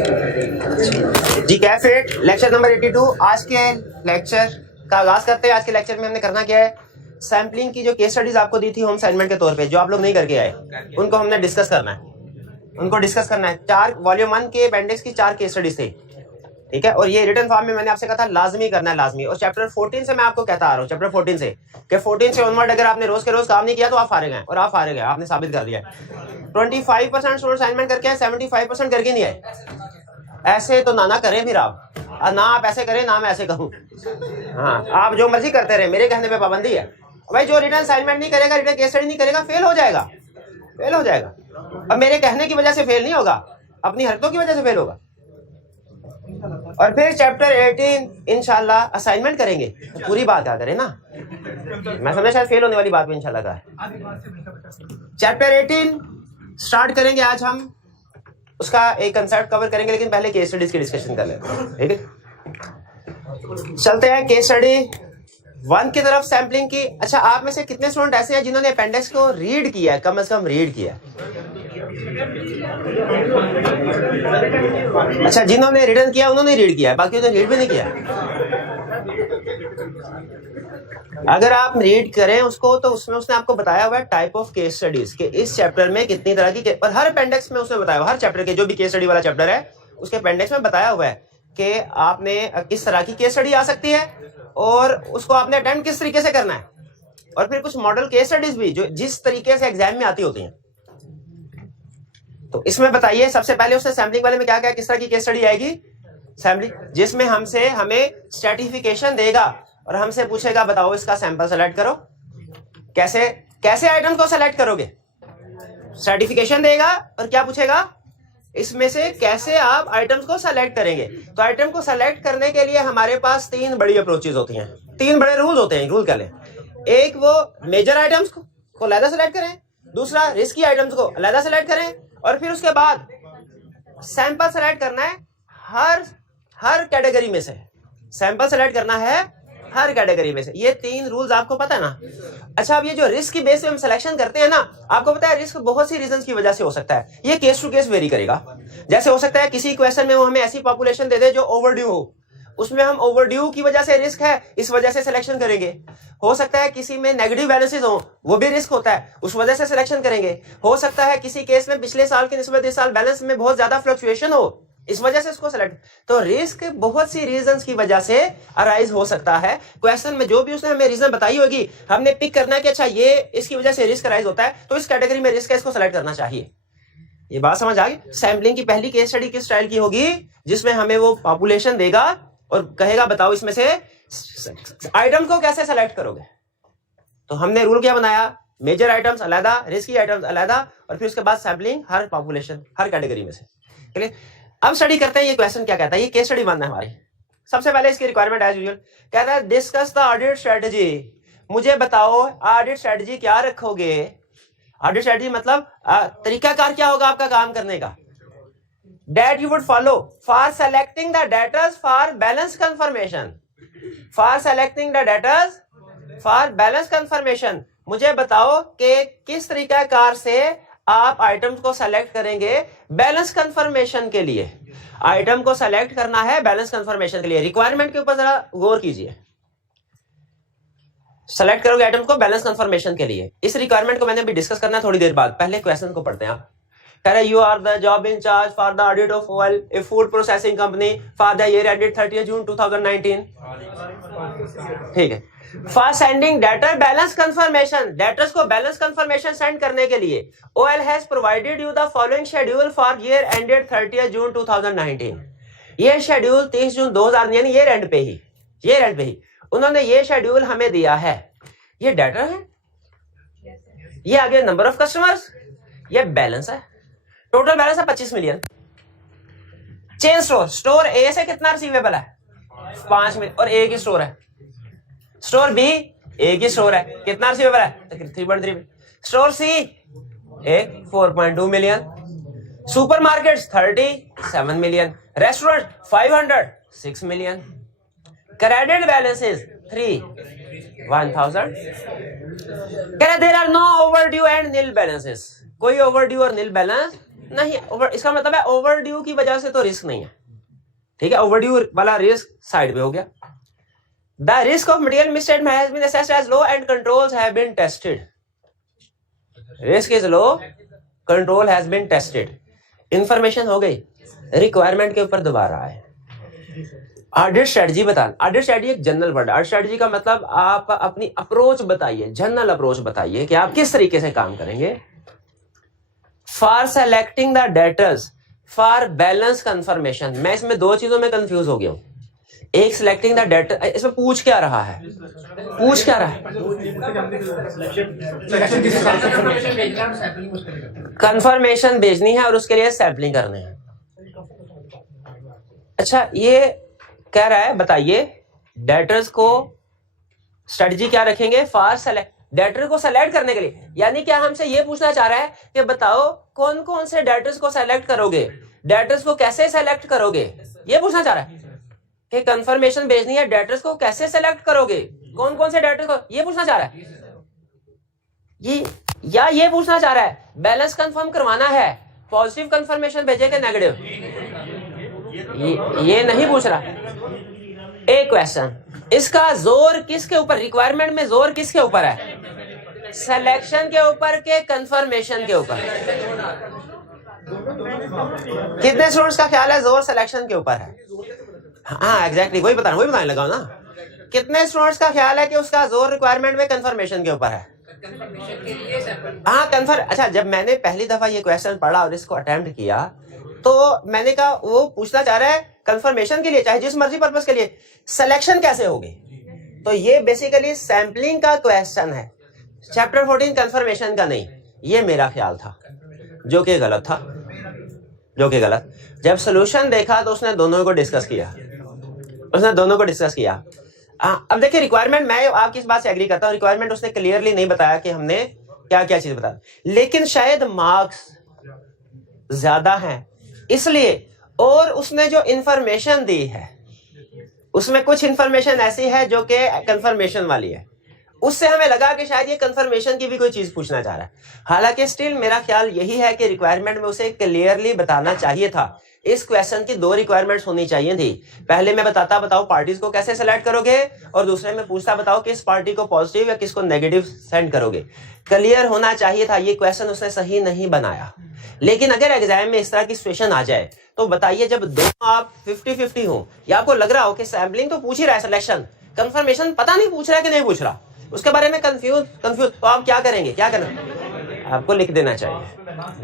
जी कैफेट lecture number 82। आज के lecture का आगाज करते हैं। आज के लेक्चर में हमने करना क्या है, सैम्पलिंग की जो केस स्टडीज आपको दी थी होम असाइनमेंट के तौर पे, जो आप लोग नहीं करके आए, उनको हमने डिस्कस करना है। 4 वॉल्यूम 1 के अपेंडिक्स की 4 केस स्टडीज थे, ठीक है। और ये रिटन फॉर्म में मैंने आपसे कहा था लाजमी करना है, लाजमी। और चैप्टर 14 से मैं आपको कहता आ रहा हूँ, चैप्टर 14 से कि 14 से ऑनवर्ड अगर आपने रोज के रोज काम नहीं किया तो आप फारिग हैं, और आप फारिग हैं, आपने साबित कर दिया है। 25% स्टूडेंट असाइनमेंट करके आए, 75% करके नहीं आए। ऐसे तो ना करें फिर आप, ना आप ऐसे करें ना मैं ऐसे कहूँ। हाँ, आप जो मर्जी करते रहे, मेरे कहने पे पाबंदी है भाई। जो रिटन असाइनमेंट नहीं करेगा, रिटन केस स्टडी नहीं करेगा, फेल हो जाएगा। अब मेरे कहने की वजह से फेल नहीं होगा, अपनी हरकतों की वजह से फेल होगा। और फिर चैप्टर 18 इंशाल्लाह असाइनमेंट करेंगे, तो पूरी बात क्या करें ना। मैं समझा शायद फेल होने वाली बात में इंशाल्लाह का है। चैप्टर 18 स्टार्ट करेंगे आज हम, उसका एक कंसेप्ट कवर करेंगे, लेकिन पहले केस स्टडीज की डिस्कशन कर लेते हैं, ठीक है। चलते हैं केस स्टडी 1 की तरफ, सैम्पलिंग की। अच्छा, आप में से कितने स्टूडेंट ऐसे हैं जिन्होंने अपेंडिक्स को रीड किया है, कम से कम रीड किया है? अच्छा, जिन्होंने रिटर्न किया उन्होंने रीड किया है, बाकी ने रीड भी नहीं किया। अगर आप रीड करें उसको तो उसमें उसने आपको बताया हुआ है टाइप ऑफ केस स्टडीज के इस चैप्टर में कितनी तरह की, और हर अपेंडिक्स में उसने बताया हुआ, हर चैप्टर के जो भी केस स्टडी वाला चैप्टर है उसके अपेंडिक्स में बताया हुआ है कि आपने किस तरह की केस स्टडी आ सकती है और उसको आपने अटेम्प्ट किस तरीके से करना है, और फिर कुछ मॉडल केस स्टडीज भी जो जिस तरीके से एग्जाम में आती होती हैं। तो इसमें बताइए सबसे पहले उसने सैम्पलिंग वाले में क्या किस तरह की केस स्टडी आएगी, सैम्पलिंग, जिसमें हमें स्ट्रेटिफिकेशन देगा और हमसे पूछेगा बताओ इसका सैंपल सेलेक्ट करो। कैसे आइटम को सेलेक्ट करोगे, स्ट्रेटिफिकेशन देगा और क्या पूछेगा, इसमें से कैसे आप आइटम्स को सेलेक्ट करेंगे। तो आइटम को सेलेक्ट करने के लिए हमारे पास 3 बड़ी अप्रोचेज होती हैं, 3 बड़े रूल होते हैं, रूल कर लें। एक वो मेजर आइटम्स को अलग सेलेक्ट करें, दूसरा रिस्की आइटम्स को अलग सेलेक्ट करें, और फिर उसके बाद सैंपल सेलेक्ट करना है हर कैटेगरी में से। सैंपल सेलेक्ट करना है हर कैटेगरी में से। ये 3 रूल्स आपको पता है ना। अच्छा, अब ये जो रिस्क की बेस पे हम सिलेक्शन करते हैं ना, आपको पता है रिस्क बहुत सी रीजंस की वजह से हो सकता है, ये केस टू केस वेरी करेगा। जैसे हो सकता है किसी क्वेश्चन में वो हमें ऐसी पॉपुलेशन दे दे जो ओवरड्यू हो, उसमें हम ओवरड्यू की वजह से रिस्क है इस वजह से सिलेक्शन करेंगे। हो सकता है किसी में नेगेटिव बैलेंसेस हो, वो भी रिस्क होता है, उस वजह से सिलेक्शन करेंगे। हो सकता है किसी केस में पिछले साल की निस्बत इस साल बैलेंस में बहुत ज्यादा फ्लक्चुएशन हो, इस वजह से इसको सेलेक्ट। तो रिस्क बहुत सी रीजंस की वजह से अराइज हो सकता है। क्वेश्चन में जो भी उसने हमें रीजन बताई होगी, हमने पिक करना है कि अच्छा ये इसकी वजह से रिस्क अराइज होता है, तो इस कैटेगरी में रिस्क है, इसको सेलेक्ट करना चाहिए। ये बात समझ आ गई। सैम्पलिंग की पहली केस स्टडी किस स्टाइल की होगी, जिसमें हमें वो पॉपुलेशन देगा और कहेगा बताओ इसमें से आइटम को कैसे सेलेक्ट करोगे। तो हमने रूल क्या बनाया, मेजर आइटम्स अलहदा, रिस्की आइटम्स अलहदा, और फिर उसके बाद सैम्पलिंग हर पॉपुलेशन हर कैटेगरी में से। चलिए अब स्टडी करते हैं ये क्वेश्चन क्या कहता है। ये केस स्टडी बनना है हमारी। सबसे पहले इसकी रिक्वायरमेंट एज यूजुअल कहता है डिस्कस द ऑडिट स्ट्रेटजी। मुझे बताओ ऑडिट स्ट्रेटजी क्या रखोगे। ऑडिट स्ट्रेटजी मतलब तरीकाकार क्या होगा आपका काम करने का। That you would follow for selecting the data for balance confirmation. For selecting the data for balance confirmation. मुझे बताओ कि किस तरीकाकार से आप आइटम्स को सेलेक्ट करेंगे बैलेंस कंफर्मेशन के लिए। आइटम को सेलेक्ट करना है बैलेंस कंफर्मेशन के लिए। रिक्वायरमेंट के ऊपर जरा गौर कीजिए। सेलेक्ट करोगे आइटम को बैलेंस कंफर्मेशन के लिए। इस रिक्वायरमेंट को मैंने अभी डिस्कस करना है थोड़ी देर बाद, पहले क्वेश्चन को पढ़ते हैं आप। You are the job in charge for the audit of OL, a food processing company, for the year ended 30th June 2019. ठीक है। For sending debtor balance confirmation, debtors को balance confirmation send करने के लिए OL has provided you the following schedule for year ended 30th June 2019. ये schedule 30 जून 2000 यानी year end पे ही उन्होंने ये शेड्यूल हमें दिया है। ये डेटर है, ये आगे नंबर ऑफ कस्टमर्स, ये बैलेंस है। टोटल बैलेंस है 25 मिलियन। चेन स्टोर ए से कितना रिसीवेबल है 5 मिलियन, और एक ही स्टोर है। स्टोर बी एक ही स्टोर है, कितना रिसीवेबल है 3.3। स्टोर सी एक 4.2 million. Supermarkets 37 million. Restaurant 506 million. Credit balances 1000। There are no overdue and nil balances. कोई ओवरड्यू और नील बैलेंस नहीं, इसका मतलब है ओवरड्यू की वजह से तो रिस्क नहीं है, ठीक है, ओवरड्यू वाला रिस्क साइड पे हो गया। The risk of material misstatement has been assessed as low and controls have been tested. Risk is low, control has been tested. Information हो गई, रिक्वायरमेंट के ऊपर दोबारा आए। ऑडिट स्ट्रेटजी बताना। ऑडिट स्ट्रेटजी एक जनरल वर्ड। ऑडिट स्ट्रेटजी का मतलब आप अपनी अप्रोच बताइए, जनरल अप्रोच बताइए कि आप किस तरीके से काम करेंगे। For selecting the debtors for balance confirmation. मैं इसमें दो चीजों में कंफ्यूज हो गया हूं। एक सिलेक्टिंग द डेटर, इसमें पूछ क्या रहा है, पूछ क्या रहा है, कंफर्मेशन भेजनी है और उसके लिए सैंपलिंग करने हैं। अच्छा, ये कह रहा है बताइए डेटर्स को स्ट्रेटजी क्या रखेंगे फॉर सेलेक्ट, डेटर को सेलेक्ट करने के लिए। यानी क्या हमसे ये पूछना चाह रहा है कि बताओ कौन कौन से डेटर्स को सेलेक्ट करोगे, डेटर्स को कैसे सेलेक्ट करोगे, ये पूछना चाह रहा है कि कंफर्मेशन भेजनी है, डेटर्स को कैसे सेलेक्ट करोगे, कौन कौन से डेटर्स को, ये पूछना चाह रहा है ये, या ये पूछना चाह रहा है बैलेंस कंफर्म करवाना है, पॉजिटिव कंफर्मेशन भेजेगा नेगेटिव, ये नहीं पूछ रहा। एक क्वेश्चन, इसका जोर किसके ऊपर, रिक्वायरमेंट में जोर किसके ऊपर है, सिलेक्शन के ऊपर के कंफर्मेशन के ऊपर। कितने स्टूडेंट्स का ख्याल है जोर सिलेक्शन के ऊपर है? हाँ एग्जैक्टली, वही बताने लगा ना। कितने स्टूडेंट्स का ख्याल है कि उसका जोर रिक्वायरमेंट में कंफर्मेशन के ऊपर है? हाँ कंफर्म। अच्छा, जब मैंने पहली दफा ये क्वेश्चन पढ़ा और इसको अटेम्प्ट किया तो मैंने कहा वो पूछना चाह रहा है कंफर्मेशन के लिए, चाहे जिस मर्जी पर्पस के लिए, सिलेक्शन कैसे होगी। तो ये बेसिकली सैंपलिंग का क्वेश्चन है, चैप्टर 14 कंफर्मेशन का नहीं। ये मेरा ख्याल था जो कि गलत था, जो कि गलत। जब सोल्यूशन देखा तो उसने दोनों को डिस्कस किया, अब देखिए रिक्वायरमेंट, मैं आपकी इस बात से एग्री करता हूं, रिक्वायरमेंट उसने क्लियरली नहीं बताया कि हमने क्या क्या चीज बता, लेकिन शायद मार्क्स ज्यादा हैं इसलिए, और उसने जो इंफॉर्मेशन दी है उसमें कुछ इंफॉर्मेशन ऐसी है जो कि कंफर्मेशन वाली है, उससे हमें लगा कि शायद ये कंफर्मेशन की भी कोई चीज पूछना चाह रहा है। हालांकि स्टिल मेरा ख्याल यही है कि रिक्वायरमेंट में उसे क्लियरली बताना चाहिए था। इस क्वेश्चन की दो रिक्वायरमेंट्स होनी चाहिए थी। पहले में बताओ पार्टीज को कैसे सेलेक्ट करोगे, और दूसरे में पूछता बताओ किस पार्टी को पॉजिटिव या किसको नेगेटिव सेंड करोगे। क्लियर होना चाहिए था। ये क्वेश्चन उसने सही नहीं बनाया। लेकिन अगर एग्जाम में इस तरह की सिचुएशन आ जाए तो बताइए, जब दोनों आप 50-50 हो, या आपको लग रहा हो कि सैम्पलिंग तो पूछ ही रहा है, सिलेक्शन कंफर्मेशन पता नहीं पूछ रहा है कि नहीं पूछ रहा, उसके बारे में कंफ्यूज, तो आप क्या करेंगे, क्या करना, आपको लिख देना चाहिए,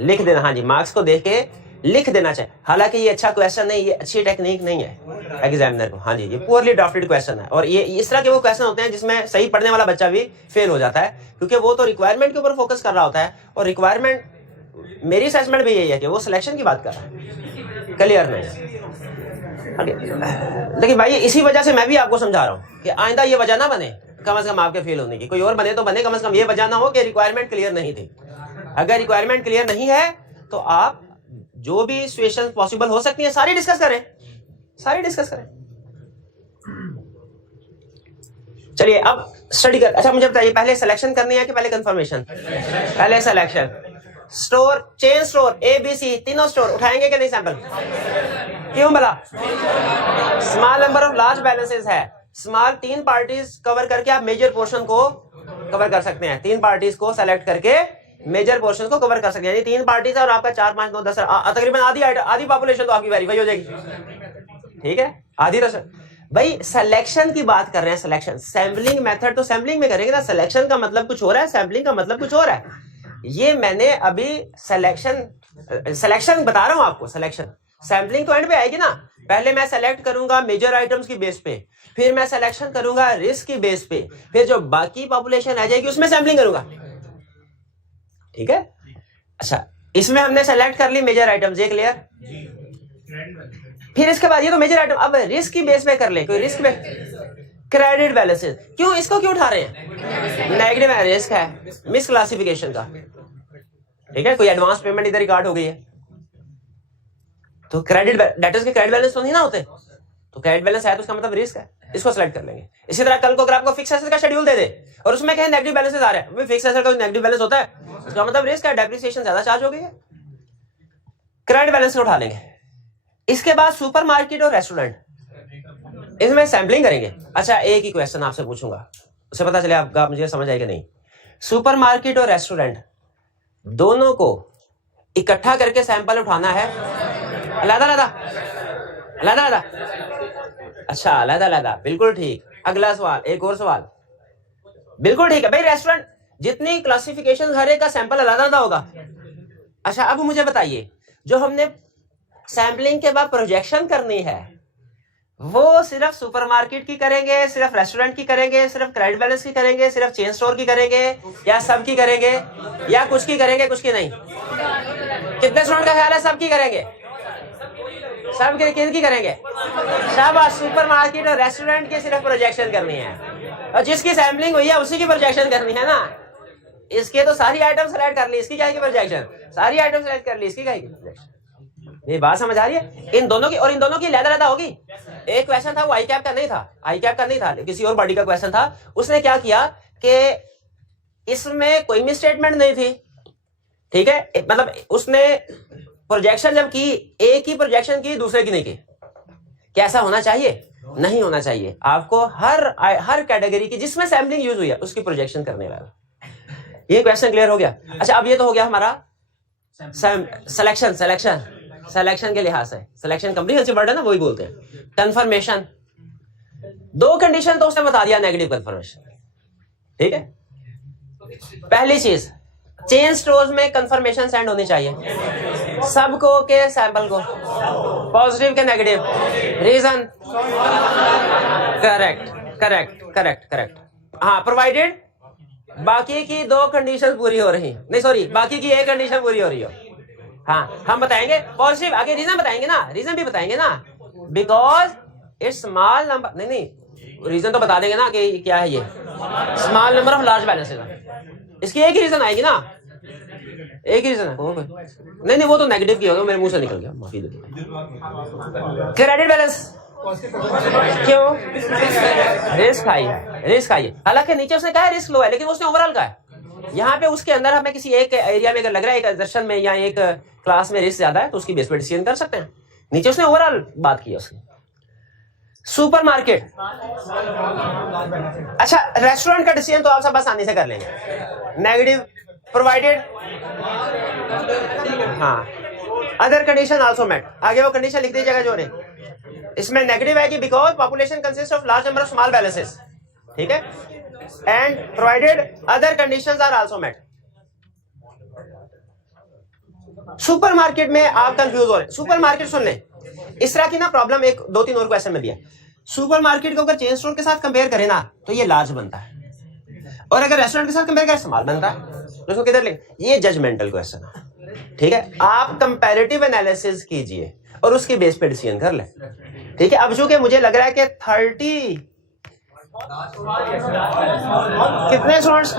लिख देना। हाँ जी, मार्क्स को देख के लिख देना चाहिए। हालांकि ये अच्छा क्वेश्चन नहीं, ये अच्छी टेक्निक नहीं है एग्जामिनर को। हाँ जी, ये पुअरली ड्राफ्टेड क्वेश्चन है, और ये इस तरह के वो क्वेश्चन होते हैं जिसमें सही पढ़ने वाला बच्चा भी फेल हो जाता है, क्योंकि वो तो रिक्वायरमेंट के ऊपर फोकस कर रहा होता है, और रिक्वायरमेंट, मेरी असेसमेंट भी यही है कि वो सिलेक्शन की बात कर रहा है, क्लियर नहीं। लेकिन भाई इसी वजह से मैं भी आपको समझा रहा हूँ कि आइंदा ये वजह ना बने कम से कम आपके फेल होने की, कोई और बने तो बने, कम से कम ये वजह ना हो कि रिक्वायरमेंट क्लियर नहीं थी। अगर रिक्वायरमेंट क्लियर नहीं है तो आप जो भी सिचुएशन पॉसिबल हो सकती है सारी डिस्कस करें। चलिए अब स्टडी कर। अच्छा मुझे बताइए, पहले सिलेक्शन करनी है कि पहले कंफर्मेशन? पहले selection. Store, chain store, ABC तीनों स्टोर उठाएंगे कि नहीं सैंपल? क्यों भला? Small number of large balances है, स्मॉल 3 पार्टीज कवर करके आप मेजर पोर्शन को कवर कर सकते हैं। 3 पार्टीज को सेलेक्ट करके मेजर पोर्शन को कवर कर सकते हैं। यानी 3 पार्टीज है और आपका 4, 5, 9, 10 तकरीबन आधी पॉपुलेशन तो आपकी वेरीफाई हो जाएगी, ठीक है, आधी। तो भाई सिलेक्शन की बात कर रहे हैं, सिलेक्शन, सैम्पलिंग मेथड तो सैम्पलिंग में करेंगे ना, सिलेक्शन का मतलब कुछ हो रहा है, सैम्पलिंग का मतलब कुछ और है। ये मैंने अभी सिलेक्शन बता रहा हूं आपको, सिलेक्शन, सैम्पलिंग तो एंड पे आएगी ना। पहले मैं सेलेक्ट करूंगा मेजर आइटम्स की बेस पे, फिर मैं सिलेक्शन करूंगा रिस्क की बेस पे, फिर जो बाकी पॉपुलेशन आ जाएगी उसमें सैम्पलिंग करूंगा, ठीक है। अच्छा, इसमें हमने सेलेक्ट कर ली मेजर आइटम्स, ये क्लियर। फिर इसके बाद ये तो मेजर आइटम, अब रिस्क की बेस पे कर ले, कोई रिस्क में क्रेडिट बैलेंसेस, क्यों इसको क्यों उठा रहे हैं? नेगेटिव रिस्क है, मिस क्लासिफिकेशन का, ठीक है, कोई एडवांस पेमेंट इधर रिकॉर्ड हो गई है, तो क्रेडिट डेटर्स के क्रेडिट बैलेंस तो नहीं ना होते, तो क्रेडिट बैलेंस है तो उसका मतलब रिस्क है, इसको सेलेक्ट कर लेंगे। इसी तरह कल को अगर आपको फिक्स एसेट का शेड्यूल दे दे और उसमें कहें नेगेटिव बैलेंसेस आ रहे हैं, फिक्स एसेट का नेगेटिव बैलेंस होता है, उसका मतलब रिस्क है, डेप्रिसिएशन ज्यादा चार्ज हो गई है, क्रेडिट बैलेंस को उठा लेंगे। इसके बाद सुपरमार्केट और रेस्टोरेंट, इसमें सैम्पलिंग करेंगे। अच्छा, एक ही क्वेश्चन आपसे पूछूंगा, उससे पता चले आपका मुझे समझ आएगा नहीं। सुपरमार्केट और रेस्टोरेंट दोनों को इकट्ठा करके सैंपल उठाना है, अलग-अलग? अच्छा, अलग-अलग, बिल्कुल ठीक। अगला सवाल, एक और सवाल, बिल्कुल ठीक है भाई। रेस्टोरेंट जितनी क्लासिफिकेशन हर एक का सैंपल अलग-अलग होगा। अच्छा, अब मुझे बताइए, जो हमने सैंपलिंग के बाद प्रोजेक्शन करनी है वो सिर्फ सुपरमार्केट की करेंगे, सिर्फ रेस्टोरेंट की करेंगे, सिर्फ क्रेडिट बैलेंस की करेंगे, सिर्फ चेन स्टोर की करेंगे, या सब की करेंगे, या कुछ की करेंगे कुछ की नहीं? कितने स्टूडेंट का ख्याल है सब की करेंगे? सब की करेंगे? शाबाश। सुपरमार्केट और रेस्टोरेंट की सिर्फ प्रोजेक्शन करनी है, और जिसकी सैम्पलिंग हुई है उसी की प्रोजेक्शन करनी है ना। इसके तो सारी आइटम सेलेक्ट कर ली, इसकी क्या की प्रोजेक्शन? सारी आइटम सेलेक्ट कर ली, इसकी क्या की प्रोजेक्शन? ये बात समझ आ रही है? इन दोनों की, और इन दोनों की अलग-अलग होगी। एक क्वेश्चन था वो आई कैप का नहीं था, आई कैप का नहीं था, किसी और बॉडी का क्वेश्चन था। उसने क्या किया कि इसमें कोई मिस स्टेटमेंट नहीं थी, ठीक है, मतलब उसने प्रोजेक्शन जब की, एक ही प्रोजेक्शन की, दूसरे की नहीं की। कैसा होना चाहिए? नहीं होना चाहिए। आपको हर कैटेगरी की जिसमें सैम्पलिंग यूज हुई है उसकी प्रोजेक्शन करने वाला। ये क्वेश्चन क्लियर हो गया? अच्छा, अब ये तो हो गया हमारा सिलेक्शन के लिहाज से। सिलेक्शन कंप्रीहेंसिव वर्ड है ना, वही बोलते हैं। कंफर्मेशन, दो कंडीशन तो उसने बता दिया, नेगेटिव कंफर्मेशन, ठीक है। पहली चीज, चेन स्टोर्स में कंफर्मेशन सेंड होनी चाहिए सबको के सैंपल को, पॉजिटिव के नेगेटिव। रीजन? करेक्ट। हाँ, प्रोवाइडेड बाकी की दो कंडीशन पूरी हो रही, नहीं सॉरी, बाकी की एक कंडीशन पूरी हो रही हो। हाँ, हम बताएंगे पॉजिटिव, आगे रीजन बताएंगे ना, रीजन भी बताएंगे ना, बिकॉज इट्स स्मॉल नंबर। नहीं, रीजन तो बता देंगे ना कि क्या है ये, small number of large balances. इसकी एक ही रीजन आएगी ना, एक ही रीजन है। नहीं, वो तो नेगेटिव की होगा, मेरे मुंह से निकल गया, माफी दे दो। क्रेडिट बैलेंस क्यों? रिस्क हाई है। हालांकि नीचे उसने कहा है रिस्क लो है, लेकिन उसने ओवरऑल कहा है। यहाँ पे उसके अंदर हमें किसी एक एरिया में अगर लग रहा है, एक दर्शन में या एक क्लास में रिस्क ज्यादा है, तो उसकी बेस पे डिसीजन कर सकते हैं। नीचे उसने ओवरऑल बात की है उसकी। सुपरमार्केट, अच्छा, रेस्टोरेंट का डिसीजन तो आप सब आसानी से कर लेंगे, नेगेटिव प्रोवाइडेड। हाँ, अदर कंडीशन आल्सो मेट, आगे वो कंडीशन लिख दीजिएगा जो ने। इसमें नेगेटिव है कि because population consist of large number of small balances, ठीक है, and provided other conditions are also met. Supermarket में आप कंफ्यूज हो रहे हैं। सुपरमार्केट सुन लें, इस तरह की ना प्रॉब्लम एक दो तीन और क्वेश्चन में भी है। सुपरमार्केट को अगर चेन स्टोर के साथ कंपेयर करें ना तो ये लार्ज बनता है, और अगर रेस्टोरेंट के साथ कंपेयर करें स्मॉल बनता है। तो किधर लिख, ये जजमेंटल क्वेश्चन है, ठीक है। आप कंपैरेटिव एनालिसिस कीजिए और उसके बेस पे डिसीजन कर ले, ठीक है। अब चूंकि मुझे लग रहा है कि 30 कितने स्टूडेंट्स,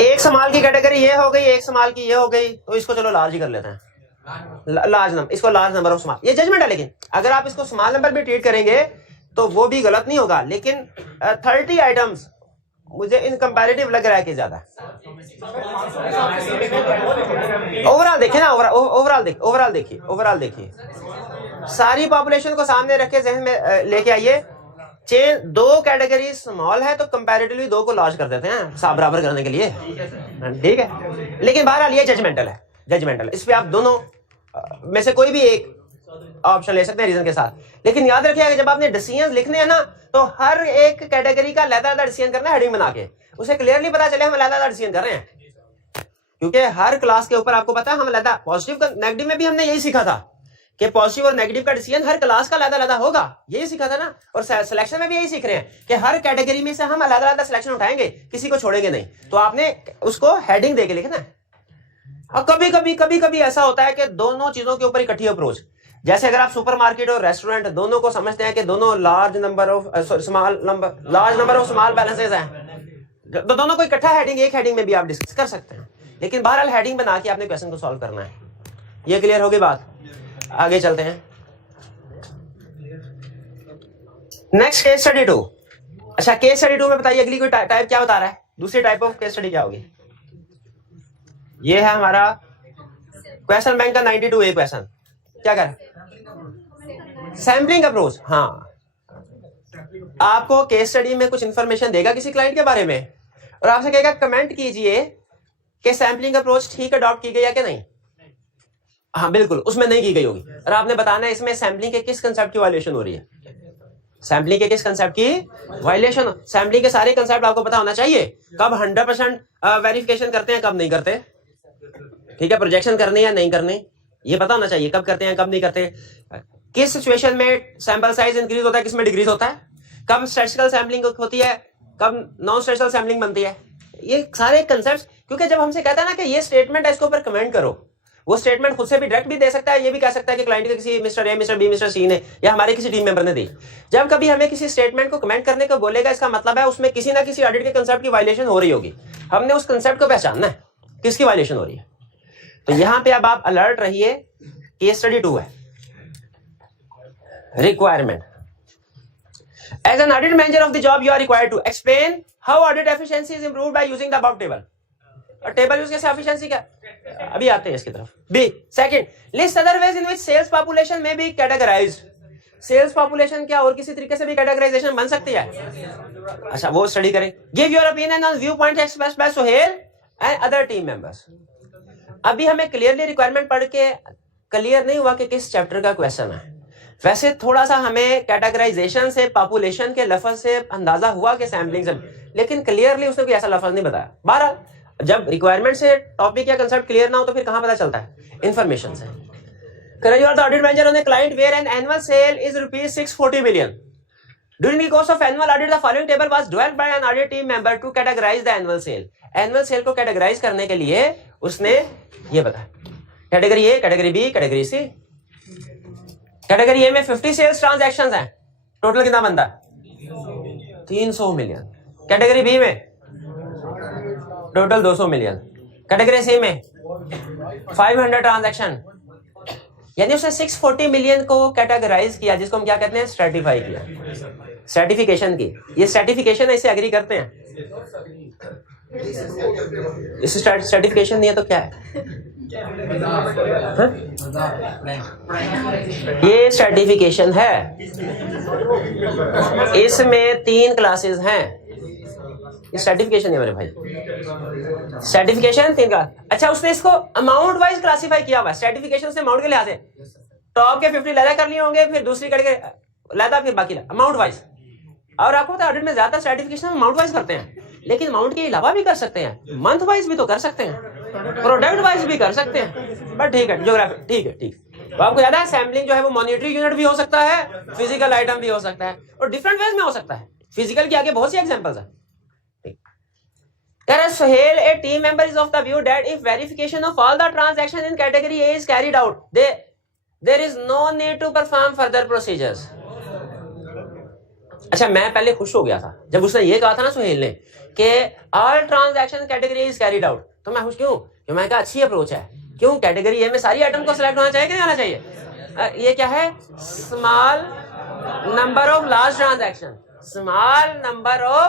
एक स्मॉल की कैटेगरी ये हो गई, एक स्मॉल की ये हो गई, तो इसको चलो लार्ज ही कर लेते हैं, लार्ज नंबर, इसको लार्ज नंबर ऑफ स्मॉल। ये जजमेंट है, लेकिन अगर आप इसको स्मॉल नंबर भी ट्रीट करेंगे तो वो भी गलत नहीं होगा। लेकिन 30 आइटम्स मुझे इन कंपैरेटिव लग रहा है कि ज्यादा। ओवरऑल देखिए ना, ओवरऑल देखिए, सारी पॉपुलेशन को सामने रखे, जहन में लेके आइए। चेन दो कैटेगरी स्मॉल है तो कंपैरेटिवली दो को लार्ज कर देते हैं साफ बराबर करने के लिए, ठीक है। लेकिन बहरहाल ये जजमेंटल है। इस पे आप दोनों में से कोई भी एक ऑप्शन ले सकते हैं रीजन के साथ। लेकिन याद रखिएगा जब आपने डिसीजन लिखने हैं ना, तो हर एक कैटेगरी का अलग-अलग डिसीजन करना है, हेडिंग बना के। उसे क्लियरली पता चले हम अलग-अलग डिसीजन कर रहे हैं, क्योंकि हर क्लास के ऊपर आपको पता है हम अलग, पॉजिटिव का नेगेटिव में भी हमने यही सीखा था कि पॉजिटिव और नेगेटिव का डिसीजन हर क्लास का अलग-अलग होगा, यही सीखा था ना। और सिलेक्शन में भी यही सीख रहे हैं कि हर कैटेगरी में से हम अलग-अलग सिलेक्शन उठाएंगे, किसी को छोड़ेंगे नहीं। तो आपने उसको हेडिंग देके लिखना है। और कभी कभी ऐसा होता है कि दोनों चीजों के ऊपर इकट्ठी अप्रोच, जैसे अगर आप सुपरमार्केट और रेस्टोरेंट दोनों को समझते हैं कि दोनों large number of small balances हैं, तो दोनों को इकट्ठा हेडिंग, एक हेडिंग में भी आप डिस्कस कर सकते हैं। लेकिन बहरहाल हेडिंग बना के आपने क्वेश्चन को सॉल्व करना है। ये क्लियर होगी बात? आगे चलते हैं। Next case study 2। अच्छा, केस स्टडी 2 में बताइए अगली कोई टाइप क्या बता रहा है? दूसरी टाइप ऑफ केस स्टडी क्या होगी? ये है हमारा क्वेश्चन बैंक का 92A क्वेश्चन क्या कर सैम्पलिंग अप्रोच। हाँ, आपको केस स्टडी में कुछ इंफॉर्मेशन देगा किसी क्लाइंट के बारे में और आपसे कहेगा कमेंट कीजिए कि सैम्पलिंग अप्रोच ठीक अडॉप्ट की गई है कि नहीं। हाँ बिल्कुल, उसमें नहीं की गई होगी और आपने बताना है इसमें सैम्पलिंग के किस कंसेप्ट की वायलेशन हो रही है। सैम्पलिंग के किस कंसेप्ट की वायलेशन। सैम्पलिंग के सारे कंसेप्ट आपको पता होना चाहिए। कब 100% वेरिफिकेशन करते हैं, कब नहीं करते, ठीक है, प्रोजेक्शन करनी या नहीं करनी, ये पता होना चाहिए। कब करते हैं, कब नहीं करते, किस सिचुएशन में सैंपल साइज इंक्रीज होता है, किस में डिक्रीज होता है, कब स्टैटिस्टिकल सैम्पलिंग होती है, कब नॉन स्टैटिस्टिकल सैम्पलिंग बनती है। ये सारे कंसेप्ट, क्योंकि जब हमसे कहता है ना कि ये स्टेटमेंट है इसके ऊपर कमेंट करो, वो स्टेटमेंट खुद से भी डायरेक्ट भी दे सकता है, ये भी कह सकता है कि क्लाइंट के किसी mister A, mister B, mister C ने या हमारे किसी टीम मेंबर ने दी। जब कभी हमें किसी स्टेटमेंट को कमेंट करने को बोलेगा, इसका मतलब है उसमें किसी ना किसी ऑडिट के कंसेप्ट की वायलेशन हो रही होगी। हमने उस कंसेप्ट को पहचानना है किसकी वायलेशन हो रही है। तो यहां पे अब आप अलर्ट रहिए। केस स्टडी 2 है, requirement. As an audit manager of the job you are required to explain how audit efficiency is improved by using the above table. और टेबल यूज कैसे एफिशिएंसी क्या, अभी आते हैं इसकी तरफ। B second, list other ways in which sales population may be categorised. Sales population क्या और किसी तरीके से भी कैटेगराइजेशन बन सकती है। अच्छा, वो स्टडी करें। Give your opinion on view point expressed by Sohail and other team members. अभी हमें क्लियरली रिक्वायरमेंट पढ़ के क्लियर नहीं हुआ कि किस चैप्टर का क्वेश्चन है। वैसे थोड़ा सा हमें कैटेगराइजेशन से, पॉपुलेशन के लफ्ज से अंदाजा हुआ कि सैम्पलिंग से, लेकिन क्लियरली उसने कोई ऐसा लफ्ज नहीं बताया। 12, जब रिक्वायरमेंट से टॉपिक या कंसेप्ट क्लियर ना हो तो फिर कहां पता चलता है, इंफॉर्मेशन से। You are the audit manager on a client where an annual sale is rupees 640 million. During the course of annual audit, the following table was developed by an audit team member to categorize the annual sale. Annual sale को categorize करने के लिए उसने ये बताया, category A, category B, category C. Category A में 50 sales transactions हैं, total कितना बनता है 300 मिलियन। कैटेगरी बी में टोटल 200 मिलियन। कैटेगरी सी में 500 ट्रांजैक्शन, यानी उसने 640 मिलियन को कैटेगराइज किया, जिसको हम क्या कहते हैं, स्ट्रेटिफाई किया, स्ट्रेटिफिकेशन की। ये स्ट्रेटिफिकेशन है, इसे एग्री करते हैं। इस स्ट्रेटिफिकेशन नहीं है तो क्या है? ये स्ट्रेटिफिकेशन है। इसमें 3 क्लासेस हैं। सर्टिफिकेशन है मेरे भाई, सर्टिफिकेशन 3 का। अच्छा, उसने इसको अमाउंट वाइज क्लासिफाई किया हुआ है। सर्टिफिकेशन से अमाउंट के लिहाज से टॉप के 50 लैदा कर लिए होंगे, फिर दूसरी कैटेगरी लैदा, फिर बाकी अमाउंट वाइज। और आपको पता है ऑडिट में ज्यादा सर्टिफिकेशन अमाउंट वाइज करते हैं, लेकिन अमाउंट के अलावा भी कर सकते हैं, मंथ वाइज भी तो कर सकते हैं, प्रोडक्ट वाइज भी कर सकते हैं। बट ठीक है, ज्योग्राफी ठीक है, ठीक। तो आपको याद है सैम्पलिंग जो है वो मॉनिटरी यूनिट भी हो सकता है, फिजिकल आइटम भी हो सकता है, और डिफरेंट वेज में हो सकता है। फिजिकल के आगे बहुत सी एग्जांपल्स हैं। Whereas Sohail, a team member, is of the view that if verification of all the transactions in category A is carried out, there is no need to perform further procedures. अच्छा, मैं पहले खुश हो गया था जब उसने ये कहा था ना सोहेल ने कि all transaction category is carried out, तो मैं खुश क्यों? क्यों? मैं कहा अच्छी अप्रोच है। क्यों? कैटेगरी ए में सारी आइटम को सिलेक्ट होना चाहिए कि नहीं होना चाहिए? ये क्या है? Small number of large transaction, small number of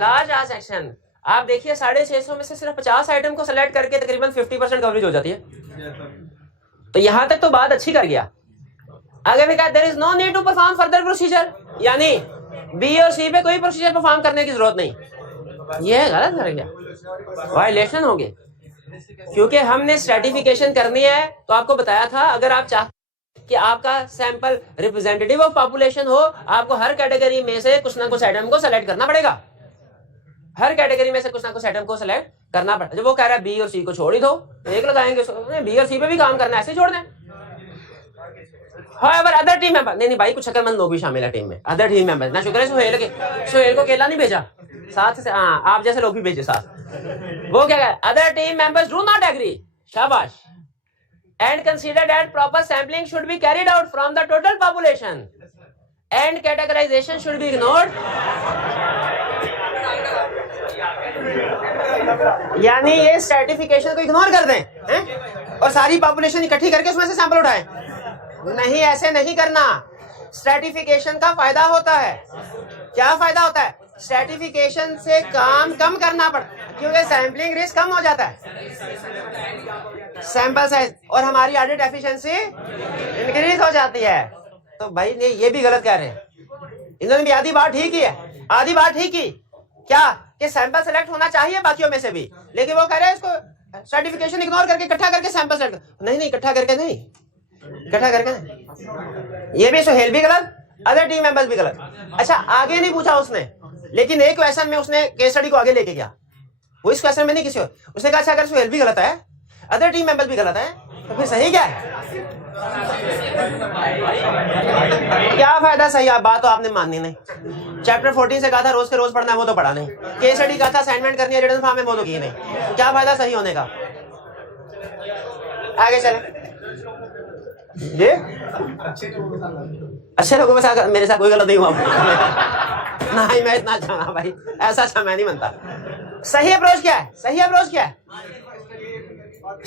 large transaction. आप देखिए 650 में से सिर्फ 50 आइटम को सेलेक्ट करके तकरीबन 50% कवरेज हो जाती है। तो यहां तक तो बात अच्छी कर गया। आगे भी कहा there is no need to perform further procedure, यानी बी और सी पे कोई प्रोसीजर परफॉर्म करने की जरूरत नहीं। यह गलत कर गया, वायलेशन हो गई। क्योंकि हमने स्ट्रेटिफिकेशन करनी है तो आपको बताया था, अगर आप चाहते कि आपका सैंपल रिप्रेजेंटेटिव ऑफ पॉपुलेशन हो, आपको हर कैटेगरी में से कुछ ना कुछ आइटम को सेलेक्ट करना पड़ेगा। हर कैटेगरी में से कुछ ना कुछ आइटम को सेलेक्ट करना पड़ता है। जब वो कह रहा है बी और सी को छोड़ ही दो, एक लगाएंगे, बी और सी पे भी काम करना है, ऐसे छोड़ दें। However, अदर टीम मेंबर, नहीं भाई, कुछ अकलमंद लोग भी शामिल है टीम में, अदर टीम मेंबर। ना शुक्र है सोहेल को अकेला नहीं भेजा, साथ से आप जैसे लोग भी भेजे साथ। वो क्या कह, other team members do not agree, शाबाश, and consider that proper sampling should be carried out from the total population and categorisation should be ignored. यानी ये सर्टिफिकेशन को इग्नोर कर दें हैं? और सारी पॉपुलेशन इकट्ठी करके उसमें से सैंपल उठाएं? नहीं, ऐसे नहीं करना। सर्टिफिकेशन का फायदा होता है। क्या फायदा होता है? स्ट्रैटिफिकेशन से काम कम करना पड़ता, क्योंकि सैम्पलिंग रिस्क कम हो जाता है, सैंपल साइज, और हमारी ऑडिट एफिशिएंसी इंक्रीज हो जाती है। तो भाई ने ये भी गलत कह रहे हैं, इन्होंने भी आधी बात ठीक ही है, आधी बात ठीक ही क्या कि सैंपल सेलेक्ट होना चाहिए बाकियों में से भी, लेकिन वो कह रहे हैं इसको सर्टिफिकेशन इग्नोर करके इकट्ठा करके सैंपल सेलेक्ट, नहीं इकट्ठा करके नहीं, इकट्ठा करके नहीं। ये भी सुहेल भी गलत, अदर टीम मेंबर्स भी गलत। अच्छा आगे नहीं पूछा उसने, लेकिन एक क्वेश्चन में उसने केस स्टडी को आगे लेके गया, वो इस क्वेश्चन में नहीं किसी और, उसने कहा अच्छा अगर सुहेल भी गलत है, अदर टीम मेंबर्स भी गलत है, तो फिर सही क्या है? क्या फायदा सही? आप बात तो आपने माननी नहीं। चैप्टर 14 से कहा था रोज के रोज पढ़ना है, वो तो पढ़ा नहीं। केस स्टडी कहा था असाइनमेंट करनी है रिटन फॉर्म में, वो तो की नहीं। क्या फायदा सही होने का? आगे चले जी। अच्छे लोगों के साथ मेरे साथ कोई गलत नहीं हुआ नहीं, मैं इतना अच्छा ना भाई, ऐसा अच्छा मैं नहीं बनता। सही अप्रोच क्या है? सही अप्रोच क्या है?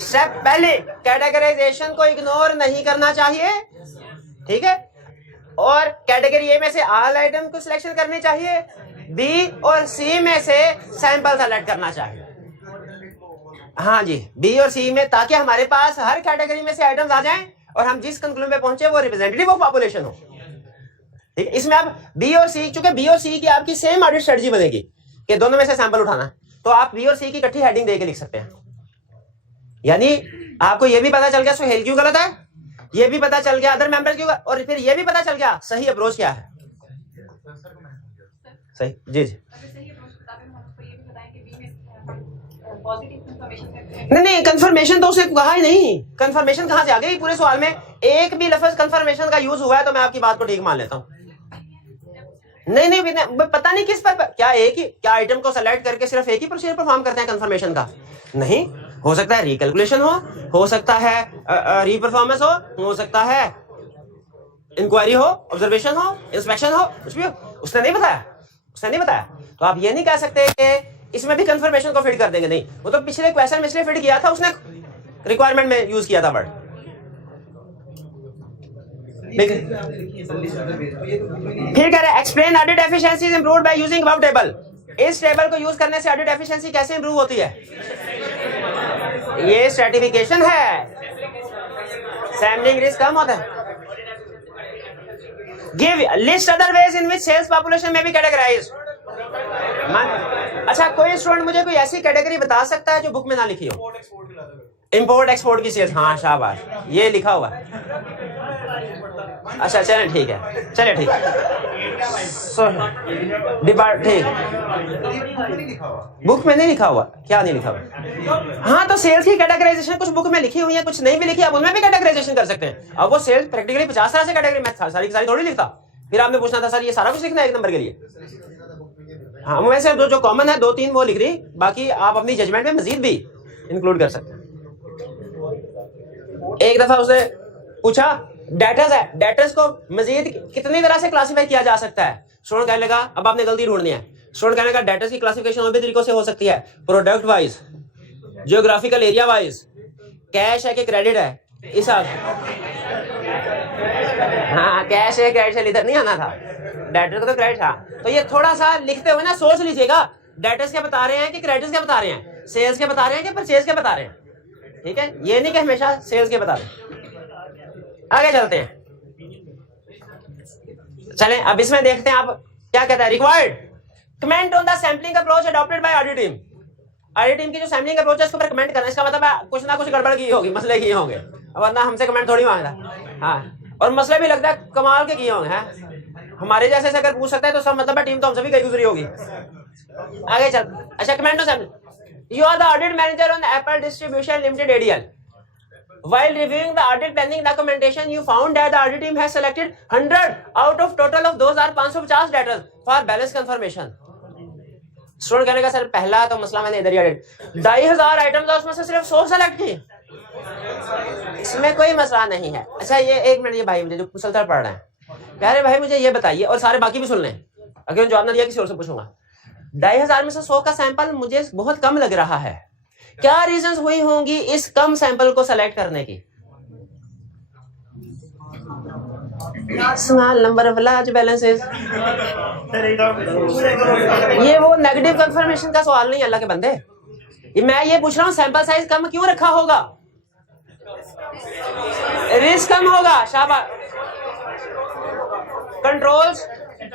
स्टेप पहले कैटेगराइजेशन को इग्नोर नहीं करना चाहिए, ठीक है, और कैटेगरी ए में से ऑल आइटम को सिलेक्शन करनी चाहिए, बी और सी में से सैंपल सेलेक्ट करना चाहिए। हाँ जी, बी और सी में, ताकि हमारे पास हर कैटेगरी में से आइटम्स आ जाएं और हम जिस कंक्लूजन पे पहुंचे वो रिप्रेजेंटेटिव ऑफ पॉपुलेशन हो। ठीक है, इसमें आप बी और सी, चूंकि बी और सी की आपकी सेम ऑडिट स्ट्रेटजी बनेगी कि दोनों में से सैंपल उठाना, तो आप बी और सी की इकट्ठी हेडिंग देके लिख सकते हैं। यानी आपको ये भी पता चल गया सुहेल क्यों गलत है, ये भी पता चल गया अदर मेंबर्स क्यों, और फिर ये भी पता चल गया सही अप्रोच क्या है। सही जी जी। नहीं कंफर्मेशन तो उसने कहा ही नहीं, कंफर्मेशन कहां से आ गई? पूरे सवाल में एक भी लफ्ज कंफर्मेशन का यूज हुआ है तो मैं आपकी बात को ठीक मान लेता हूं। नहीं पता नहीं किस पर, क्या एक ही, क्या आइटम को सेलेक्ट करके सिर्फ एक ही प्रोसीजर परफॉर्म करते हैं कंफर्मेशन का? नहीं, हो सकता है रिकैलकुलेशन हो सकता है रीपरफॉर्मेंस हो सकता है इंक्वायरी हो, ऑब्जर्वेशन हो, इंस्पेक्शन हो, कुछ भी हो। उसने नहीं बताया, तो आप ये नहीं कह सकते कि इसमें भी कंफर्मेशन को फिट कर देंगे। नहीं, वो तो पिछले क्वेश्चन में इसलिए फिट किया था, उसने रिक्वायरमेंट में यूज किया था वर्ड। फिर कह रहे explain audit efficiency is improved by using above table. इस टेबल को यूज करने से ऑडिट एफिशिएंसी कैसे इंप्रूव होती है? ये सर्टिफिकेशन है, सैम्पलिंग रिस्क कम होता है। Give list other ways in which sales population may be categorised. अच्छा कोई स्टूडेंट मुझे कोई ऐसी कैटेगरी बता सकता है जो बुक में ना लिखी हो? इंपोर्ट एक्सपोर्ट की सेल्स, हाँ शाबाश, ये लिखा हुआ है। अच्छा चलें ठीक है, चलिए ठीक है, ठीक, बुक में नहीं लिखा हुआ, क्या नहीं लिखा हुआ? हाँ तो सेल्स की कैटेगराइजेशन कुछ बुक में लिखी हुई है, कुछ नहीं भी लिखी, आप उनमें भी कैटेगराइजेशन कर सकते हैं। अब वो सेल्स प्रैक्टिकली 50 तरह से कैटेगरी, मैं सारी की सारी थोड़ी लिखता, फिर आपने पूछना था सर ये सारा कुछ लिखना है एक नंबर के लिए? हाँ वैसे जो कॉमन है 2-3 वो लिख रही, बाकी आप अपनी जजमेंट में मजीद भी इंक्लूड कर सकते हैं। एक दफा उसने पूछा डेटर्स है, डेटर्स को मजीद कितनी तरह से क्लासिफाई किया जा सकता है? स्टूडेंट कहने लगा अब आपने गलती ढूंढनी है। स्टूडेंट कहने लगा डेटर्स की क्लासिफिकेशन और भी तरीकों से हो सकती है, product wise, geographical area wise, cash है कि क्रेडिट है, इस हाँ कैश है क्रेडिट से इधर नहीं आना था, डेटर्स को तो क्रेडिट था। तो ये थोड़ा सा लिखते हुए ना सोच लीजिएगा, डेटर्स क्या बता रहे हैं कि क्रेडिट्स क्या बता रहे हैं, सेल्स क्या बता रहे हैं कि परचेज क्या बता रहे हैं। ठीक है, ये नहीं कि हमेशा सेल्स के बता रहे। आगे चलते हैं, चलें अब इसमें देखते हैं आप क्या कहता है। Required comment on the sampling approach adopted by audit team. Audit team की जो सैम्पलिंग अप्रोच है उसके ऊपर कमेंट करना, इसका मतलब है कुछ ना कुछ गड़बड़ की होगी, मसले किए होंगे, वरना हमसे कमेंट थोड़ी मांगता। हाँ, और मसले भी लगता है कमाल के किए होंगे हैं, हमारे जैसे से अगर पूछ सकता है तो सब मतलब है टीम तो हम सभी कहीं गुजरी होगी। आगे चल, अच्छा comment on sampling. You are the audit manager on Apple Distribution Limited ADL. While reviewing the audit planning documentation, you found that the audit team has selected 100 out of total of those are 550 debtors for balance confirmation. Student कहने का sir पहला तो मसला मैंने इधर ही audit 2500 items उसमें से सिर्फ 100 सेलेक्ट की, इसमें कोई मसला नहीं है। अच्छा ये एक मिनट, ये भाई मुझे जो मुसलसल पढ़ रहे हैं, प्यारे भाई मुझे ये बताइए, और सारे बाकी भी सुन लें, अगर जवाब ना दिया किसी और से पूछूंगा। 2500 में से 100 का सैंपल मुझे बहुत कम लग रहा है, क्या रीजंस हुई होंगी इस कम सैंपल को सेलेक्ट करने की? Small number of large balances. ये वो नेगेटिव कंफर्मेशन का सवाल नहीं, अल्लाह के बंदे। मैं ये पूछ रहा हूँ सैंपल साइज कम क्यों रखा होगा? रिस्क कम होगा, शाबाश। कंट्रोल्स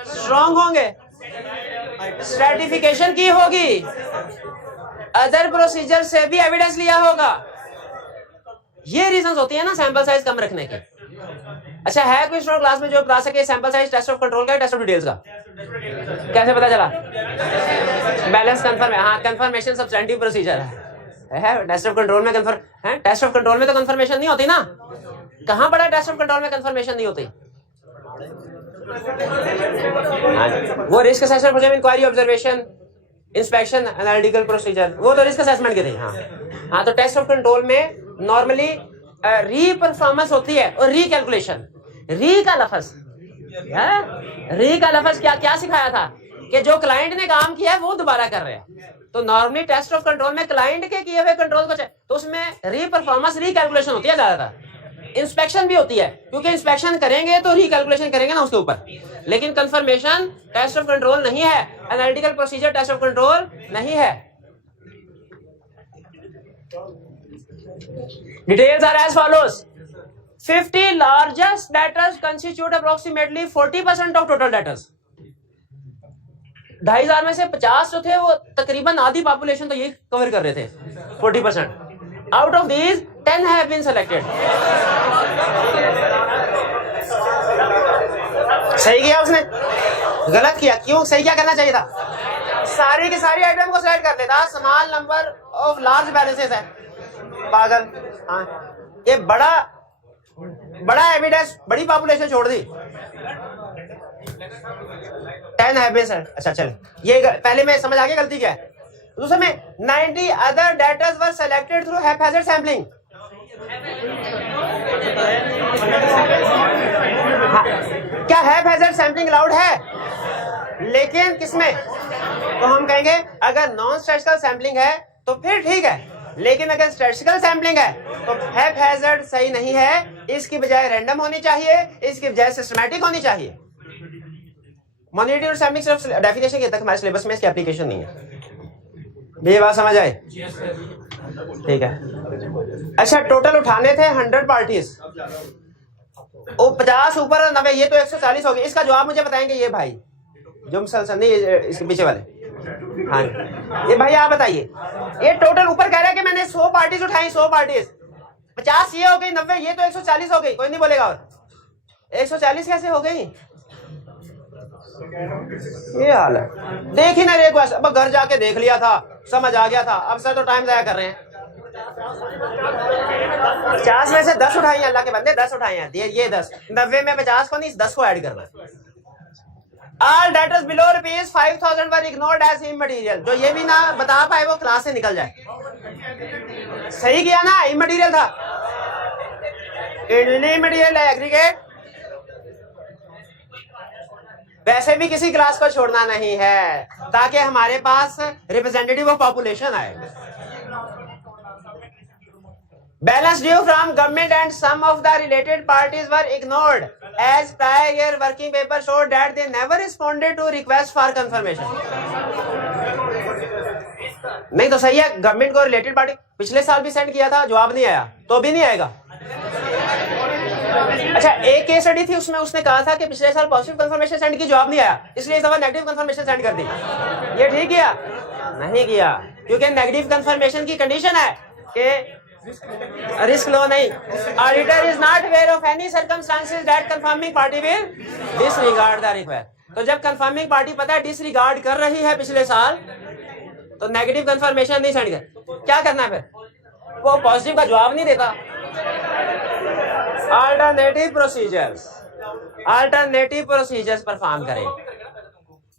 स्ट्रॉन्ग होंगे, स्ट्रेटिफिकेशन की होगी, अदर प्रोसीजर से भी एविडेंस लिया होगा। ये रीजंस होती है ना सैंपल साइज कम रखने के। अच्छा, है कोई स्टूडेंट क्लास में जो बता सके sample size test of control का, टेस्ट ऑफ डिटेल्स का कैसे पता चला? बैलेंस कंफर्म, हाँ कंफर्मेशन सब्सटेंटिव प्रोसीजर है टेस्ट ऑफ कंट्रोल में। कंफर्म है टेस्ट ऑफ कंट्रोल में तो कंफर्मेशन नहीं होती ना। कहां पड़ा टेस्ट ऑफ कंट्रोल में कंफर्मेशन नहीं होती? वो risk assessment procedure, inquiry, observation, inspection, analytical procedure, वो तो रिस्क असेसमेंट के थे। हाँ तो टेस्ट ऑफ कंट्रोल में नॉर्मली री परफॉर्मेंस होती है और रीकैलकुलेशन। री का लफ्ज क्या क्या सिखाया था कि जो क्लाइंट ने काम किया है वो दोबारा कर रहे हैं। तो नॉर्मली टेस्ट ऑफ कंट्रोल में क्लाइंट के किए हुए कंट्रोल को तो उसमें री परफॉर्मेंस रीकैलकुलेशन होती है ज्यादातर। इंस्पेक्शन भी होती है क्योंकि इंस्पेक्शन करेंगे तो रीकैलकुलेशन करेंगे ना उसके ऊपर। लेकिन कंफर्मेशन टेस्ट ऑफ कंट्रोल नहीं है, analytical procedure test of control नहीं है। Details are as follows. 50 largest debtors constitute approximately 40% of total debtors. 2,500 में से 50 जो थे वो तकरीबन आधी पॉपुलेशन तो ये कवर कर रहे थे, 40%। Out of these 10 have been selected. सही किया उसने, गलत किया। क्यों? सही क्या करना चाहिए था? सारी की सारी आइटम को सिलेक्ट कर लेता। Small number of large balances है, पागल। हाँ, ये बड़ा एविडेंस, बड़ी पॉपुलेशन छोड़ दी। 10 है बेस। अच्छा चल, ये पहले में समझ आ गया गलती क्या है। दूसरे में 90 अदर डेटर्स वर सेलेक्टेड थ्रू हैप्पैजार्ड सैंपलिंग। क्या हैप्पैजार्ड सैंपलिंग अलाउड है? लेकिन किसमें? तो हम कहेंगे अगर नॉन स्टैटिस्टिकल सैंपलिंग है तो फिर ठीक है, लेकिन अगर स्टैटिस्टिकल सैंपलिंग है तो हैप्पैजार्ड सही नहीं है। इसकी बजाय रैंडम होनी चाहिए, इसकी बजाय सिस्टमैटिक होनी चाहिए। मॉनिटरिंग और सैंपलिंग सिर्फ डेफिनेशन के तक हमारे सिलेबस में इसकी एप्लीकेशन नहीं है। ये बात समझ आए? ठीक है। अच्छा, टोटल उठाने थे 100 पार्टीज, वो 50 ऊपर और 90, ये तो 140 हो गए। इसका जवाब मुझे बताएंगे ये भाई जो मुसलसल नहीं, इसके पीछे वाले। हाँ ये भाई आप बताइए, ये टोटल ऊपर कह रहा है कि मैंने 100 पार्टीज उठाई, 100 पार्टीज, 50 ये हो गई, 90 ये तो 140 हो गई। कोई नहीं बोलेगा और 140 कैसे हो गई? ये हाल है। देख ही ना रे, अब घर जाके देख लिया था, समझ आ गया था, अब सर तो टाइम जाया कर रहे हैं। 50 में से 10 उठाई हैं अल्लाह के बंदे, 10 उठाई हैं, ये 10, 90 में 50 को नहीं, इस 10 को ऐड करना है। All debtors below rupees 5,000 were ignored as immaterial। जो ये भी ना बता पाए वो क्लास से निकल जाए। सही किया ना, इमटेरियल था, इमटेरियल है एग्रीगेट। वैसे भी किसी क्लास को छोड़ना नहीं है ताकि हमारे पास रिप्रेजेंटेटिव ऑफ पॉपुलेशन आए। Balance due from government and some of the related parties were ignored as prior year working paper showed that they never responded to request for confirmation। नहीं तो सही है, गवर्नमेंट को रिलेटेड पार्टी पिछले साल भी send किया था, जवाब नहीं आया, तो भी नहीं आएगा। अच्छा, एक केस स्टडी थी, उसमें उसने कहा था कि पिछले साल पॉजिटिव कंफर्मेशन सेंड की, जवाब नहीं आया, इसलिए इस दफा नेगेटिव कंफर्मेशन सेंड कर दी। ये ठीक किया? नहीं किया, क्योंकि नेगेटिव कंफर्मेशन की कंडीशन है कि रिस्क लो नहीं। Auditor is not aware of any circumstances that confirming party will disregard the request. तो जब कंफर्मिंग पार्टी पता है डिसरिगार्ड कर रही है पिछले साल, तो नेगेटिव कंफर्मेशन नहीं सेंड कर। क्या करना है फिर? वो पॉजिटिव का जवाब नहीं देता। अल्टरनेटिव प्रोसीजर्स परफॉर्म करें।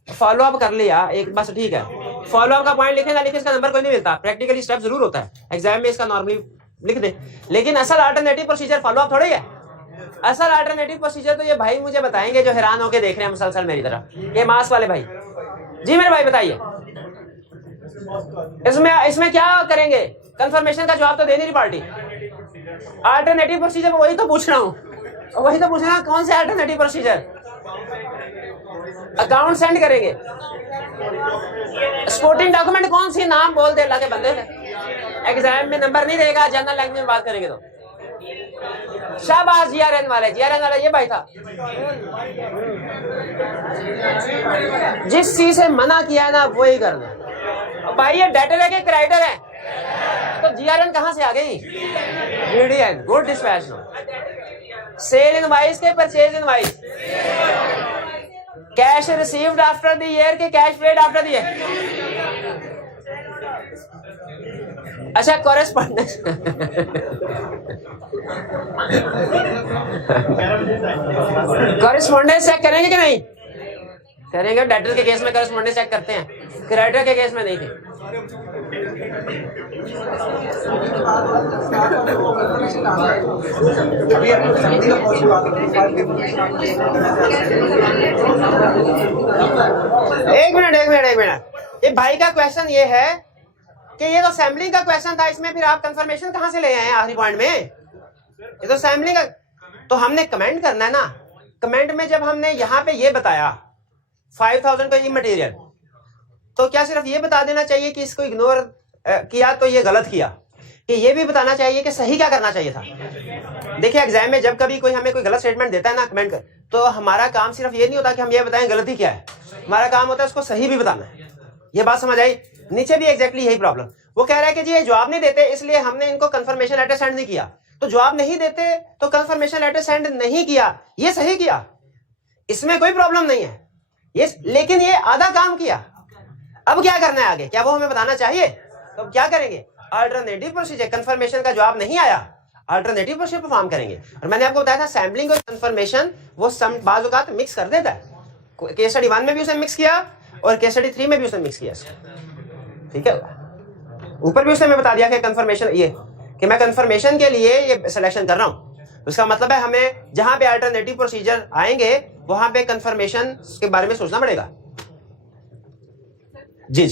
फॉलो अप कर लिया एक, बस ठीक है। फॉलो अप का पॉइंट लिखेगा, लेकिन इसका नंबर कोई नहीं मिलता। प्रैक्टिकली स्टेप जरूर होता है, एग्जाम में इसका नॉर्मली लिख दे, लेकिन असल अल्टरनेटिव प्रोसीजर फॉलो अप थोड़ी है। असल अल्टरनेटिव प्रोसीजर तो ये भाई मुझे बताएंगे जो हैरान होके देख रहे हैं मुसलसल मेरी तरह, ये मास्क वाले भाई। जी मेरे भाई बताइए, इसमें क्या करेंगे? कंफर्मेशन का जवाब तो दे नहीं रही पार्टी। अल्टरनेटिव प्रोसीजर वही तो पूछ रहा हूँ। वही तो पूछना, कौन से अल्टरनेटिव प्रोसीजर? अकाउंट सेंड करेंगे। सपोर्टिंग डॉक्यूमेंट कौन सी, नाम बोल दे अल्लाह के बंदे ने। एग्जाम में नंबर नहीं देगा, जनरल लैंग्वेज में बात करेंगे तो। शाबाश जीआरएन वाले, जीआरएन वाला ये भाई था। जिस चीज से मना किया ना वही करना। भाई ये डेटर है कि क्राइटर है? तो जीआरएन कहां से आ गई? GDN, good dispatch. Sale invoice के purchase invoice, cash received after the year के cash paid after the year. अच्छा कॉरेस्पॉन्डेंस कॉरेस्पॉन्डेंस चेक करेंगे कि नहीं? करेंगे। डेटर के केस में कॉरेस्पॉन्डेंस चेक करते हैं, क्रेडिटर के केस में नहीं थे। एक मिनट। ये भाई का क्वेश्चन ये है कि ये तो सैम्पलिंग का क्वेश्चन था, इसमें फिर आप कंफर्मेशन कहां से ले आए हैं आखिरी पॉइंट में? ये तो सैम्पलिंग का, तो हमने कमेंट करना है ना। कमेंट में जब हमने यहाँ पे ये बताया 5000 का ये मटेरियल, तो क्या सिर्फ ये बता देना चाहिए कि इसको इग्नोर किया तो ये गलत किया, कि ये भी बताना चाहिए कि सही क्या करना चाहिए था? देखिए एग्जाम में जब कभी कोई हमें कोई गलत स्टेटमेंट देता है ना कमेंट कर, तो हमारा काम सिर्फ ये नहीं होता कि हम ये बताएं गलती क्या है, हमारा काम होता है उसको सही भी बताना है। ये बात समझ आई? नीचे भी एग्जैक्टली यही प्रॉब्लम। वो कह रहा है कि जी ये जवाब नहीं देते इसलिए हमने इनको कंफर्मेशन लेटर सेंड नहीं किया। तो जवाब नहीं देते तो कंफर्मेशन लेटर सेंड नहीं किया, ये सही किया, इसमें कोई प्रॉब्लम नहीं है ये, लेकिन ये आधा काम किया। अब क्या करना है आगे, क्या वो हमें बताना चाहिए? तो अब क्या करेंगे? अल्टरनेटिव प्रोसीजर, कंफर्मेशन का जवाब नहीं आया, अल्टरनेटिव प्रोसीजर परफॉर्म करेंगे। और मैंने आपको बताया था सैम्पलिंग और कंफर्मेशन वो बाज़ औक़ात मिक्स कर देता है। केस स्टडी 1 में भी उसने मिक्स किया और केस स्टडी 3 में भी उसने मिक्स किया, ठीक है। ऊपर भी उसने मैं बता दिया कि कंफर्मेशन ये कि मैं कंफर्मेशन के लिए ये सिलेक्शन कर रहा हूं, उसका मतलब है हमें जहां पे अल्टरनेटिव प्रोसीजर आएंगे वहां पे कंफर्मेशन के बारे में सोचना पड़ेगा। जी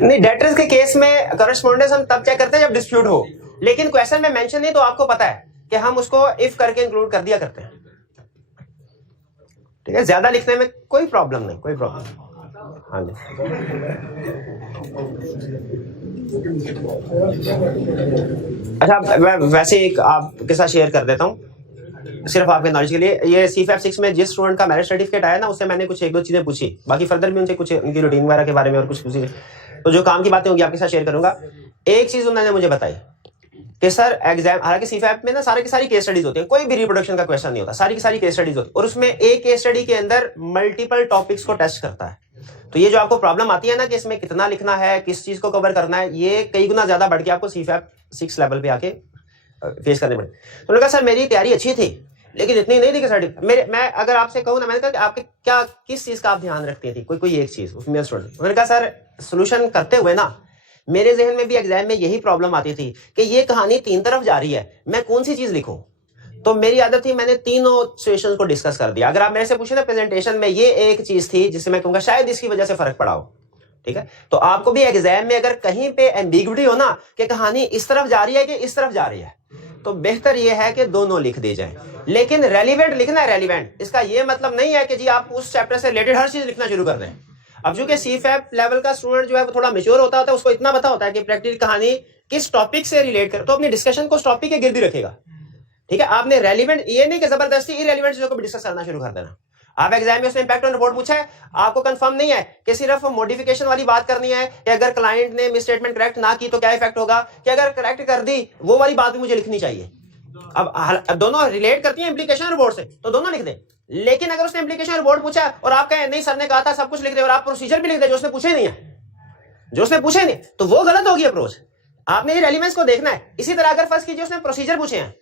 नहीं, डेटर्स के केस में कॉरेस्पॉन्डेंस हम तब चेक करते हैं जब डिस्प्यूट हो, लेकिन क्वेश्चन में मेंशन नहीं तो आपको पता है कि हम उसको इफ करके इंक्लूड कर दिया करते हैं, ठीक है। ज्यादा लिखने में कोई प्रॉब्लम नहीं, कोई प्रॉब्लम। हाँ जी अच्छा, वैसे एक आपके साथ शेयर कर देता हूँ सिर्फ आपके नॉलेज के लिए। ये CFAP 6 में जिस स्टूडेंट का मैरिज सर्टिफिकेट आया ना, उससे मैंने कुछ 1-2 चीजें पूछी, बाकी फर्दर भी उनसे कुछ उनकी रूटीन वगैरह के बारे में और कुछ पूछी, तो जो काम की बातें होंगी आपके साथ शेयर करूंगा। एक चीज उन्होंने मुझे बताई कि सर एग्जाम, हालांकि CFAP में ना सारी की सारी केस स्टडीज होती है, कोई भी रिप्रोडक्शन का क्वेश्चन नहीं होता, सारी की सारी केस स्टडीज होती है, और उसमें एक केस स्टडी के अंदर मल्टीपल टॉपिक्स को टेस्ट करता है। तो ये जो आपको प्रॉब्लम आती है ना कि इसमें कितना लिखना है, किस चीज को कवर करना है, ये कई गुना ज्यादा बढ़ के आपको CFAP 6 लेवल पे आके फेस करने पड़े। तो उन्होंने कहा सर मेरी तैयारी अच्छी थी लेकिन इतनी नहीं थी कि सर्टिफिकेट मैं अगर आपसे कहूँ ना, मैंने कहा कि आपके क्या किस चीज का आप ध्यान रखती थी, कोई एक चीज उसमें स्टूडेंट। उन्होंने कहा सर सोल्यूशन करते हुए ना मेरे जहन में भी एग्जाम में यही प्रॉब्लम आती थी कि ये कहानी 3 तरफ जा रही है, मैं कौन सी चीज लिखूं। तो मेरी आदत थी, मैंने तीनों सिचुएशंस को डिस्कस कर दिया। अगर आप मेरे से पूछे ना प्रेजेंटेशन में, ये एक चीज थी जिससे मैं कहूंगा शायद इसकी वजह से फर्क पड़ा हो, ठीक है। तो आपको भी एग्जाम में अगर कहीं पे एम्बिग्विटी हो ना कि कहानी इस तरफ जा रही है कि इस तरफ जा रही है, तो बेहतर यह है कि दोनों लिख दी जाए, लेकिन रेलिवेंट लिखना है। रेलिवेंट इसका यह मतलब नहीं है कि जी आप उस चैप्टर से रिलेटेड हर चीज लिखना शुरू कर दें। अब चूंकि CFAP लेवल का स्टूडेंट जो है वो थोड़ा मैच्योर होता है, उसको इतना पता होता है कि प्रैक्टिकल कहानी किस टॉपिक से रिलेट कर, तो अपनी डिस्कशन को उस टॉपिक के गिर्द ही रखेगा, ठीक है। आपने रेलिवेंट, ये नहीं कि जबरदस्ती इररेलेवेंट चीजों को भी डिस्कस करना शुरू कर देना। आप एग्जाम में उसमें इंपैक्ट ऑन रिपोर्ट पूछा है, आपको कंफर्म नहीं है कि सिर्फ मॉडिफिकेशन वाली बात करनी है कि अगर क्लाइंट ने मिसस्टेटमेंट करेक्ट ना की तो क्या इफेक्ट होगा, कि अगर करेक्ट कर दी वो वाली बात भी मुझे लिखनी चाहिए। अब दोनों रिलेट करती हैं इम्प्लीकेशन रिपोर्ट से, तो दोनों लिख दें। लेकिन अगर उसने इम्प्लीकेशन रिपोर्ट पूछा और आप कहें नहीं सर ने कहा था सब कुछ लिख दे, और आप प्रोसीजर भी लिख दे जो उसने पूछे नहीं है, जो उसने पूछे नहीं, तो वो गलत होगी अप्रोच। आपने ये रेलिवेंस को देखना है। इसी तरह अगर फर्स्ट कीजिए उसने प्रोसीजर पूछे हैं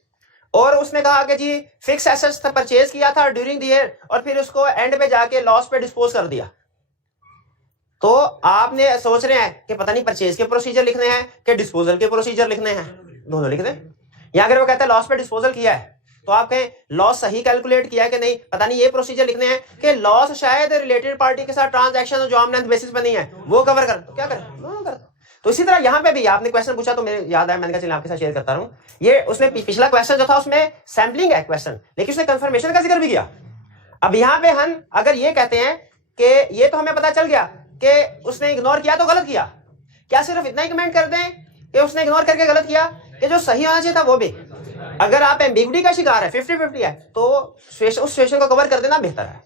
और उसने कहा कि जी फिक्स एसेट्स परचेज किया था ड्यूरिंग द ईयर और फिर उसको एंड पे जाके लॉस पे डिस्पोज कर दिया, तो आपने सोच रहे हैं कि पता नहीं परचेज के प्रोसीजर लिखने हैं कि डिस्पोजल के प्रोसीजर लिखने हैं, दोनों लिख दें। या अगर वो कहता है लॉस पे डिस्पोजल किया है तो आप कहें लॉस सही कैलकुलेट किया है कि नहीं, पता नहीं ये प्रोसीजर लिखने हैं कि लॉस शायद रिलेटेड पार्टी के साथ ट्रांजैक्शन जो आर्म लेंथ बेसिस पे नहीं है वो कवर कर, तो क्या करें, तो इसी तरह यहां पे भी आपने क्वेश्चन पूछा तो मेरे याद आया, मैंने कहा चलिए आपके साथ शेयर करता रहूं। ये उसने पिछला क्वेश्चन जो था उसमें सैम्पलिंग है क्वेश्चन, लेकिन उसने कंफर्मेशन का जिक्र भी किया। अब यहां पे हम अगर ये कहते हैं कि ये तो हमें पता चल गया कि उसने इग्नोर किया तो गलत किया, क्या सिर्फ इतना ही कमेंट कर दें कि उसने इग्नोर करके गलत किया, कि जो सही होना चाहिए था वो भी? अगर आप एम्बिग्यूटी का शिकार है, 50-50 है, तो उस सिचुएशन को कवर कर देना बेहतर है।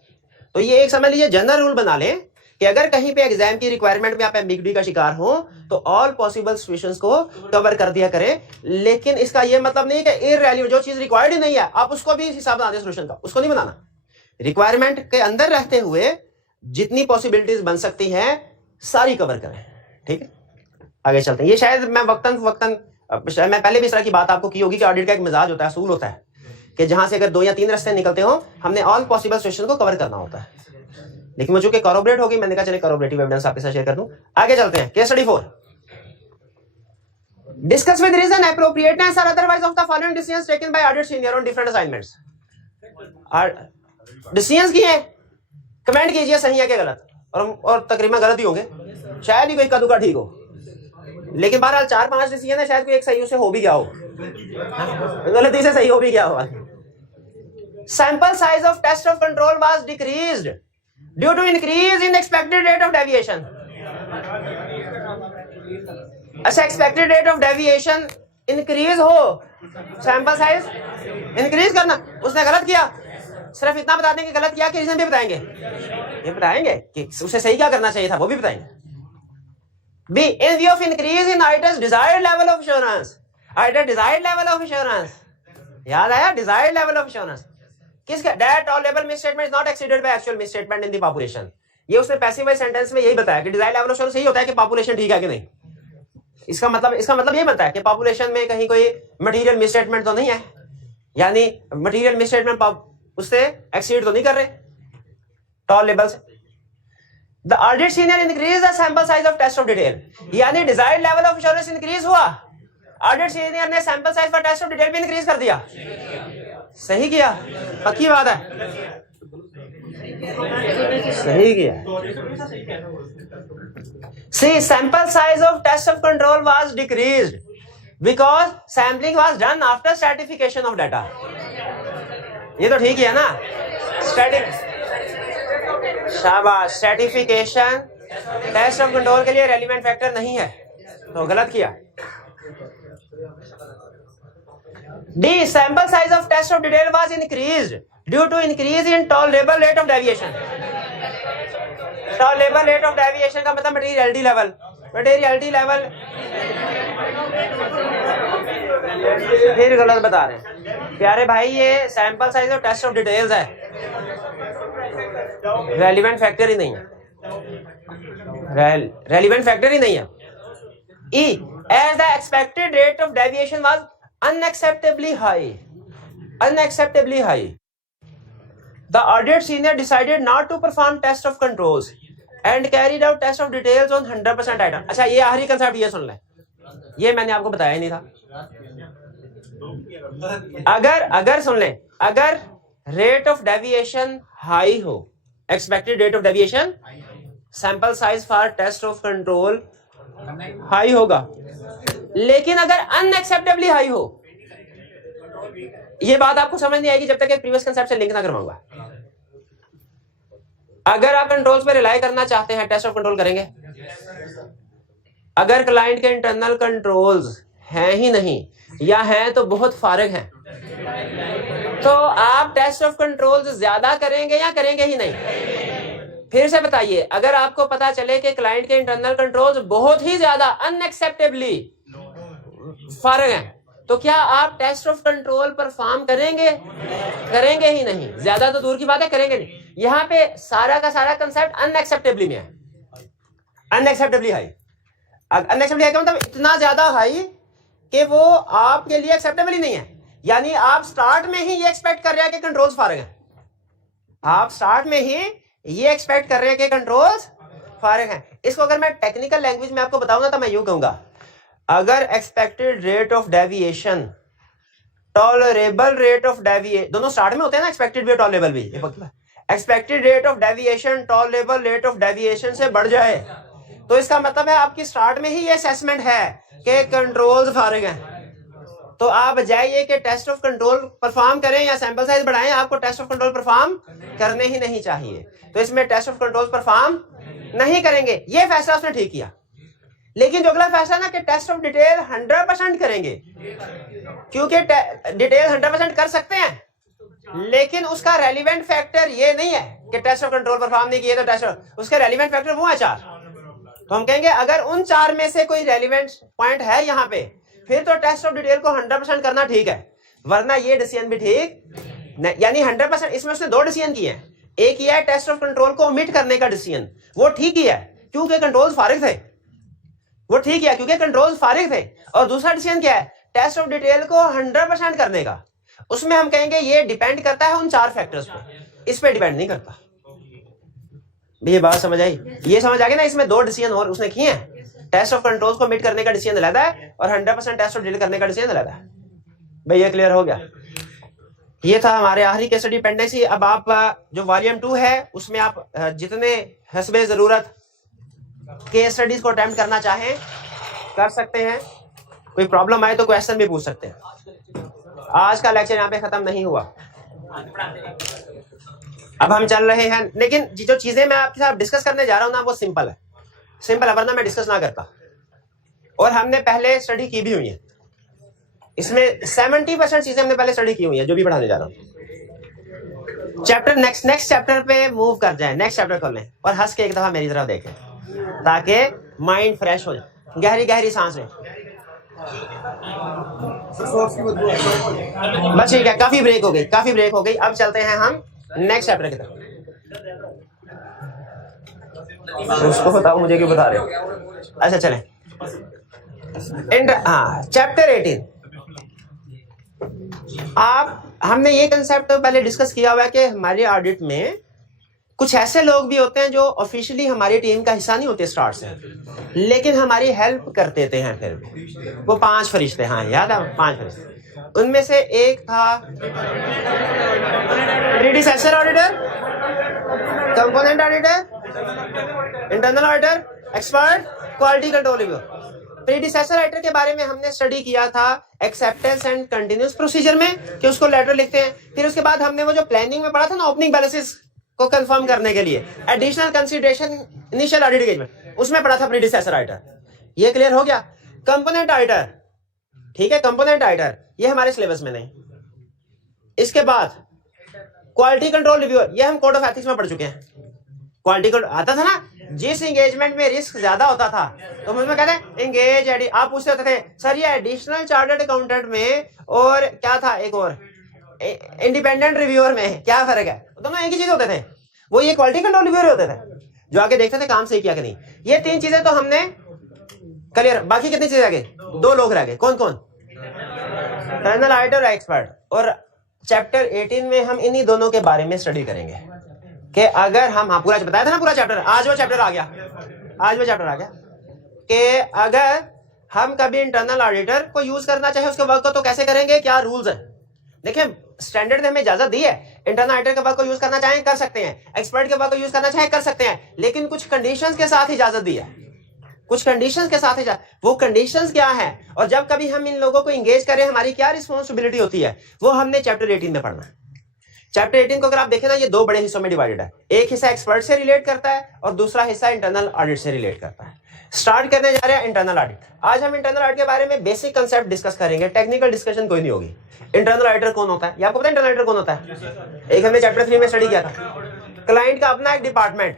तो ये एक समझ लीजिए जनरल रूल बना लें कि अगर कहीं पे एग्जाम की रिक्वायरमेंट में आप एम्बिग्यूटी का शिकार हो तो ऑल पॉसिबल सिचुएशंस को कवर कर दिया करें। लेकिन इसका ये मतलब नहीं कि इररिलेवेंट जो चीज रिक्वायर्ड ही नहीं है आप उसको भी हिसाब बना दें सोल्यूशन का, उसको नहीं बनाना। रिक्वायरमेंट के अंदर रहते हुए जितनी पॉसिबिलिटीज बन सकती हैं सारी कवर करें। ठीक है, आगे चलते हैं। ये शायद मैं वक्तन मैं पहले भी इस तरह की बात आपको की होगी कि ऑडिट का एक मिजाज होता है, असूल होता है कि जहां से अगर 2 या 3 रास्ते निकलते हो हमने ऑल पॉसिबल सिचुएशन को कवर करना होता है। लेकिन वो चूंकि कॉर्पोरेट होगी, मैंने कहा चले कॉर्पोरेटिव एविडेंस आपके साथ शेयर कर दूं। आगे चलते हैं। Case study 4, discuss with reason appropriateness और otherwise of the following decisions taken by audit senior on different assignments. Decisions किए, कमेंट कीजिए सही है कि गलत, और तकरीबन गलत ही होंगे, शायद ही कोई कदुका ठीक हो, लेकिन बहरहाल 4-5 डिसीजन है, शायद कोई एक सही से हो भी गया हो, गलती से सही हो भी गया हो। Sample size of test of control was decreased due to increase in expected rate of deviation. अच्छा, expected rate of deviation increase हो, सैंपल साइज इंक्रीज करना, उसने गलत किया, सिर्फ इतना बता देंगे गलत किया कि रीजन भी बताएंगे? ये बताएंगे कि उसे सही क्या करना चाहिए था, वो भी बताएंगे। B, in view of increase in items desired level of assurance. Item desired level of assurance, याद आया? डिजायर्ड लेवल ऑफ एश्योरेंस किसका? That all level misstatement is not exceeded by actual misstatement in the population. ये उसने passive voice sentence में यही बताया कि desired level of assurance यही होता है कि पॉपुलेशन ठीक है कि नहीं। इसका मतलब ये बनता है कि पॉपुलेशन में कहीं कोई मटेरियल मिसस्टेटमेंट तो नहीं है, यानी मटेरियल मिसस्टेटमेंट उससे एक्सीड तो नहीं कर रहे टॉल लेवल से। The audit senior increased the sample size of test of detail, यानी desired level of assurance increase हुआ, ऑडिट सीनियर ने सैंपल साइज पर टेस्ट ऑफ डिटेल भी इंक्रीज कर दिया। सही किया, पक्की बात है, सही किया। See, sample size of test of control was decreased because sampling was done after stratification of data. ये तो ठीक है ना? शाबाश, स्ट्रैटिफिकेशन टेस्ट ऑफ कंट्रोल के लिए रेलिवेंट फैक्टर नहीं है, तो गलत किया। D, sample size of test of detail was increased due to increase in tolerable rate of deviation. Tolerable rate of deviation का मतलब मटेरियलिटी लेवल, मटेरियलिटी लेवल फिर गलत बता रहे हैं प्यारे भाई। ये sample size of test of details है, रेलिवेंट फैक्टर ही नहीं है, रेलिवेंट फैक्टर ही नहीं है। E, as the expected rate of deviation was unacceptably high, unacceptably high, the audit senior decided not to perform test of controls and carried out test of details on 100% item. अच्छा, ये आखिरी concept ये सुन लें, ये मैंने आपको बताया ही नहीं था। अगर सुन लें, अगर रेट ऑफ डेविएशन हाई हो, expected rate of deviation, sample size for test of control high होगा, लेकिन अगर अनएक्सेप्टेबली हाई हो, ये बात आपको समझ नहीं आएगी जब तक एक प्रीवियस कंसेप्ट से लिंक ना करवाऊंगा। अगर आप कंट्रोल्स पे रिलाई करना चाहते हैं, टेस्ट ऑफ कंट्रोल करेंगे। अगर क्लाइंट के इंटरनल कंट्रोल्स हैं ही नहीं या हैं तो बहुत फारिग हैं, तो आप टेस्ट ऑफ कंट्रोल्स ज्यादा करेंगे या करेंगे ही नहीं? फिर से बताइए, अगर आपको पता चले कि क्लाइंट के इंटरनल कंट्रोल्स बहुत ही ज्यादा अनएक्सेप्टेबली फारिग हैं, तो क्या आप टेस्ट ऑफ कंट्रोल परफॉर्म करेंगे? करेंगे ही नहीं, ज्यादा तो दूर की बात है, करेंगे नहीं। यहां पे सारा का सारा कंसेप्ट अनएक्सेप्टेबली में है, अनएक्सेप्टेबली हाई। अनएक्सेप्टेबली हाई का मतलब इतना ज्यादा हाई कि वो आपके लिए एक्सेप्टेबल ही नहीं है, यानी आप स्टार्ट में ही ये एक्सपेक्ट कर रहे हैं कि कंट्रोल्स फारिग हैं, आप स्टार्ट में ही ये एक्सपेक्ट कर रहे हैं कि कंट्रोल्स फारिग हैं। इसको अगर मैं टेक्निकल लैंग्वेज में आपको बताऊंगा तो मैं यूं कहूंगा, अगर expected rate of deviation, tolerable rate of deviation, दोनों स्टार्ट में होते हैं ना, एक्सपेक्टेड भी टॉलरेबल भी, expected rate of deviation tolerable rate of deviation से बढ़ जाए तो इसका मतलब है आपकी स्टार्ट में ही ये असेसमेंट है कि कंट्रोल्स फारिग हैं, तो आप जाइए कि टेस्ट ऑफ कंट्रोल परफॉर्म करें या सैंपल साइज बढ़ाएं, आपको टेस्ट ऑफ कंट्रोल परफॉर्म करने ही नहीं चाहिए। तो इसमें टेस्ट ऑफ कंट्रोल परफॉर्म नहीं करेंगे, ये फैसला उसने ठीक किया। लेकिन जो अगला फैसला ना कि टेस्ट ऑफ डिटेल 100% करेंगे, क्योंकि डिटेल 100% कर सकते हैं, लेकिन उसका रेलिवेंट फैक्टर ये नहीं है कि टेस्ट ऑफ कंट्रोल परफॉर्म नहीं किए तो टेस्ट, उसके रेलिवेंट फैक्टर वो है 4। तो हम कहेंगे अगर उन 4 में से कोई रेलिवेंट पॉइंट है यहाँ पे, फिर तो टेस्ट ऑफ डिटेल को 100% करना ठीक है, वरना ये डिसीजन भी ठीक, यानी 100%। इसमें उसने 2 डिसीजन किए हैं, एक किया है टेस्ट ऑफ कंट्रोल को ओमिट करने का डिसीजन, वो ठीक किया है क्योंकि कंट्रोल फारिग थे, वो ठीक किया क्योंकि कंट्रोल फारिग थे। और दूसरा डिसीजन क्या है, टेस्ट ऑफ डिटेल को 100% करने का, उसमें हम कहेंगे ये डिपेंड करता है उन 4 फैक्टर्स पे, इस पे डिपेंड नहीं करता। ये बात समझ आई? ये समझ आ गई ना? इसमें 2 डिसीजन और उसने किए हैं, टेस्ट ऑफ कंट्रोल को मिट करने का डिसीजन अलग है और 100% टेस्ट ऑफ डिटेल करने का डिसीजन अलग है। भाई ये क्लियर हो गया? ये था हमारे आखिरी केस स्टडी पेंडेंसी। अब आप जो वॉल्यूम 2 है उसमें आप जितने हस्बे जरूरत केस स्टडीज को अटेम्प्ट करना चाहें कर सकते हैं, कोई प्रॉब्लम आए तो क्वेश्चन भी पूछ सकते हैं। आज का लेक्चर यहाँ पे खत्म नहीं हुआ, अब हम चल रहे हैं, लेकिन जो चीजें मैं आपके साथ डिस्कस करने जा रहा हूँ ना वो सिंपल है, सिंपल है, वरना मैं डिस्कस ना करता। और हमने पहले स्टडी की भी हुई है, इसमें 70% चीजें हमने पहले स्टडी की हुई है जो भी पढ़ाने जा रहा हूँ। चैप्टर नेक्स्ट चैप्टर पे मूव कर जाए, नेक्स्ट चैप्टर खोल लें और हंस के एक दफा मेरी तरफ देखें ताकि माइंड फ्रेश हो जाए। गहरी गहरी सांस लें। बस ठीक है, काफी ब्रेक हो गई, अब चलते हैं हम नेक्स्ट चैप्टर की तरफ। उसको बताओ मुझे क्यों बता रहे हो। अच्छा चलें, चैप्टर 18। हमने ये कंसेप्ट तो पहले डिस्कस किया हुआ है कि हमारे ऑडिट में कुछ ऐसे लोग भी होते हैं जो ऑफिशियली हमारी टीम का हिस्सा नहीं होते स्टार्ट से, लेकिन हमारी हेल्प कर देते हैं। फिर भी वो 5 फरिश्ते, हाँ याद है 5 फरिश्ते। उनमें से एक था predecessor auditor, component auditor, internal auditor, expert, quality control review. Predecessor auditor के बारे में हमने स्टडी किया था एक्सेप्टेंस एंड कंटिन्यूअस प्रोसीजर में कि उसको लेटर लिखते हैं। फिर उसके बाद हमने वो जो प्लानिंग में पढ़ा था ना, ओपनिंग बैलेंसेस को कंफर्म करने के लिए additional consideration initial audit engagement, उसमें पढ़ा था प्रीडिसेसर ऑडिटर। ये क्लियर हो गया? कंपोनेंट ऑडिटर, ठीक है, कंपोनेंट ऑडिटर ये हमारे सिलेबस में नहीं। इसके बाद क्वालिटी कंट्रोल रिव्यूअर, ये हम कोड ऑफ एथिक्स में पढ़ चुके हैं। क्वालिटी कंट्रोल आता था ना, जिस एंगेजमेंट में रिस्क ज्यादा होता था तो हम उसमें कहते हैं एंगेज। आप पूछते होते थे सर ये एडिशनल चार्टर्ड अकाउंटेंट में और क्या था एक और इंडिपेंडेंट रिव्यूअर में क्या फर्क है? दोनों एक ही चीज होते थे, वो ये क्वालिटी कंट्रोल रिव्यूअर होते थे जो आगे देखते थे काम सही किया कि नहीं। ये 3 चीजें तो हमने क्लियर। बाकी कितनी चीजें आगे? 2 लोग रह गए। कौन कौन? इंटरनल ऑडिटर और एक्सपर्ट। और चैप्टर 18 में हम इन्हीं दोनों के बारे में स्टडी करेंगे कि अगर हम, हाँ पूरा बताया था ना पूरा चैप्टर, आज वो चैप्टर आ गया कि अगर हम कभी इंटरनल ऑडिटर को यूज करना चाहे उसके वर्क को तो कैसे करेंगे, क्या रूल्स है। देखिए स्टैंडर्ड ने हमें इजाजत दी है, इंटरनल ऑडिटर के वर्क को यूज करना चाहें कर सकते हैं, एक्सपर्ट के वर्क को यूज करना चाहें कर सकते हैं, लेकिन कुछ कंडीशंस के साथ इजाजत दी है, कुछ कंडीशंस के साथ इजाजत। वो कंडीशंस क्या है और जब कभी हम इन लोगों को इंगेज करें हमारी क्या रिस्पॉन्सिबिलिटी होती है, वो हमने चैप्टर 18 में पढ़ना है। चैप्टर 18 को अगर आप देखें ना, ये 2 बड़े हिस्सों में डिवाइडेड है। एक हिस्सा एक्सपर्ट से रिलेट करता है और दूसरा हिस्सा इंटरनल ऑडिट से रिलेट करता है। स्टार्ट करने जा रहे हैं इंटरनल ऑडिट। आज हम इंटरनल ऑडिट के बारे में बेसिक कंसेप्ट डिस्कस करेंगे, टेक्निकल डिस्कशन कोई नहीं होगी। इंटरनल ऑडिटर कौन होता है, ये आपको पता है? इंटरनल ऑडिटर कौन होता है? एक हमने चैप्टर 3 में स्टडी किया था। क्लाइंट का अपना एक डिपार्टमेंट,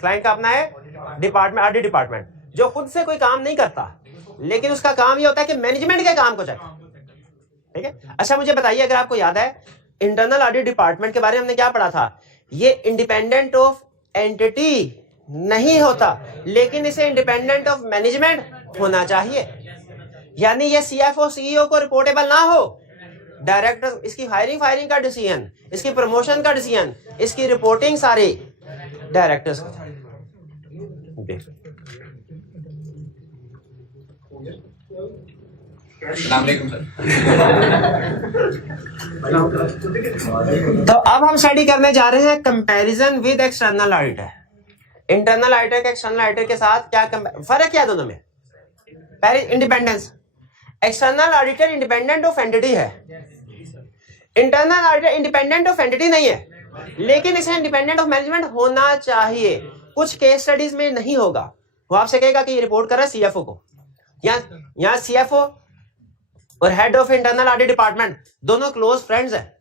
क्लाइंट का अपना है डिपार्टमेंट, ऑडिट डिपार्टमेंट, जो खुद से कोई काम नहीं करता, लेकिन उसका काम ये होता है कि मैनेजमेंट के काम को चेक। ठीक है, अच्छा मुझे बताइए अगर आपको याद है इंटरनल ऑडिट डिपार्टमेंट के बारे में हमने क्या पढ़ा था? ये इंडिपेंडेंट ऑफ एंटिटी नहीं होता, लेकिन इसे इंडिपेंडेंट ऑफ मैनेजमेंट होना चाहिए। यानी ये सीएफओ सीईओ को रिपोर्टेबल ना हो, डायरेक्टर, इसकी हायरिंग फायरिंग का डिसीजन, इसकी प्रमोशन का डिसीजन, इसकी रिपोर्टिंग सारी डायरेक्टर्स को। तो अब हम स्टडी करने जा रहे हैं comparison with external auditor. Internal auditor के एक्सटर्नल ऑडिटर के साथ क्या फर्क क्या है दोनों में? पहले independence, external auditor independent of entity है, internal auditor independent of entity नहीं है, लेकिन इसे इंडिपेंडेंट ऑफ मैनेजमेंट होना चाहिए। कुछ केस स्टडीज में नहीं होगा, वो आपसे कहेगा कि ये रिपोर्ट कर रहा है सीएफओ को, यहाँ सीएफओ और head of internal audit department दोनों क्लोज फ्रेंड्स हैं,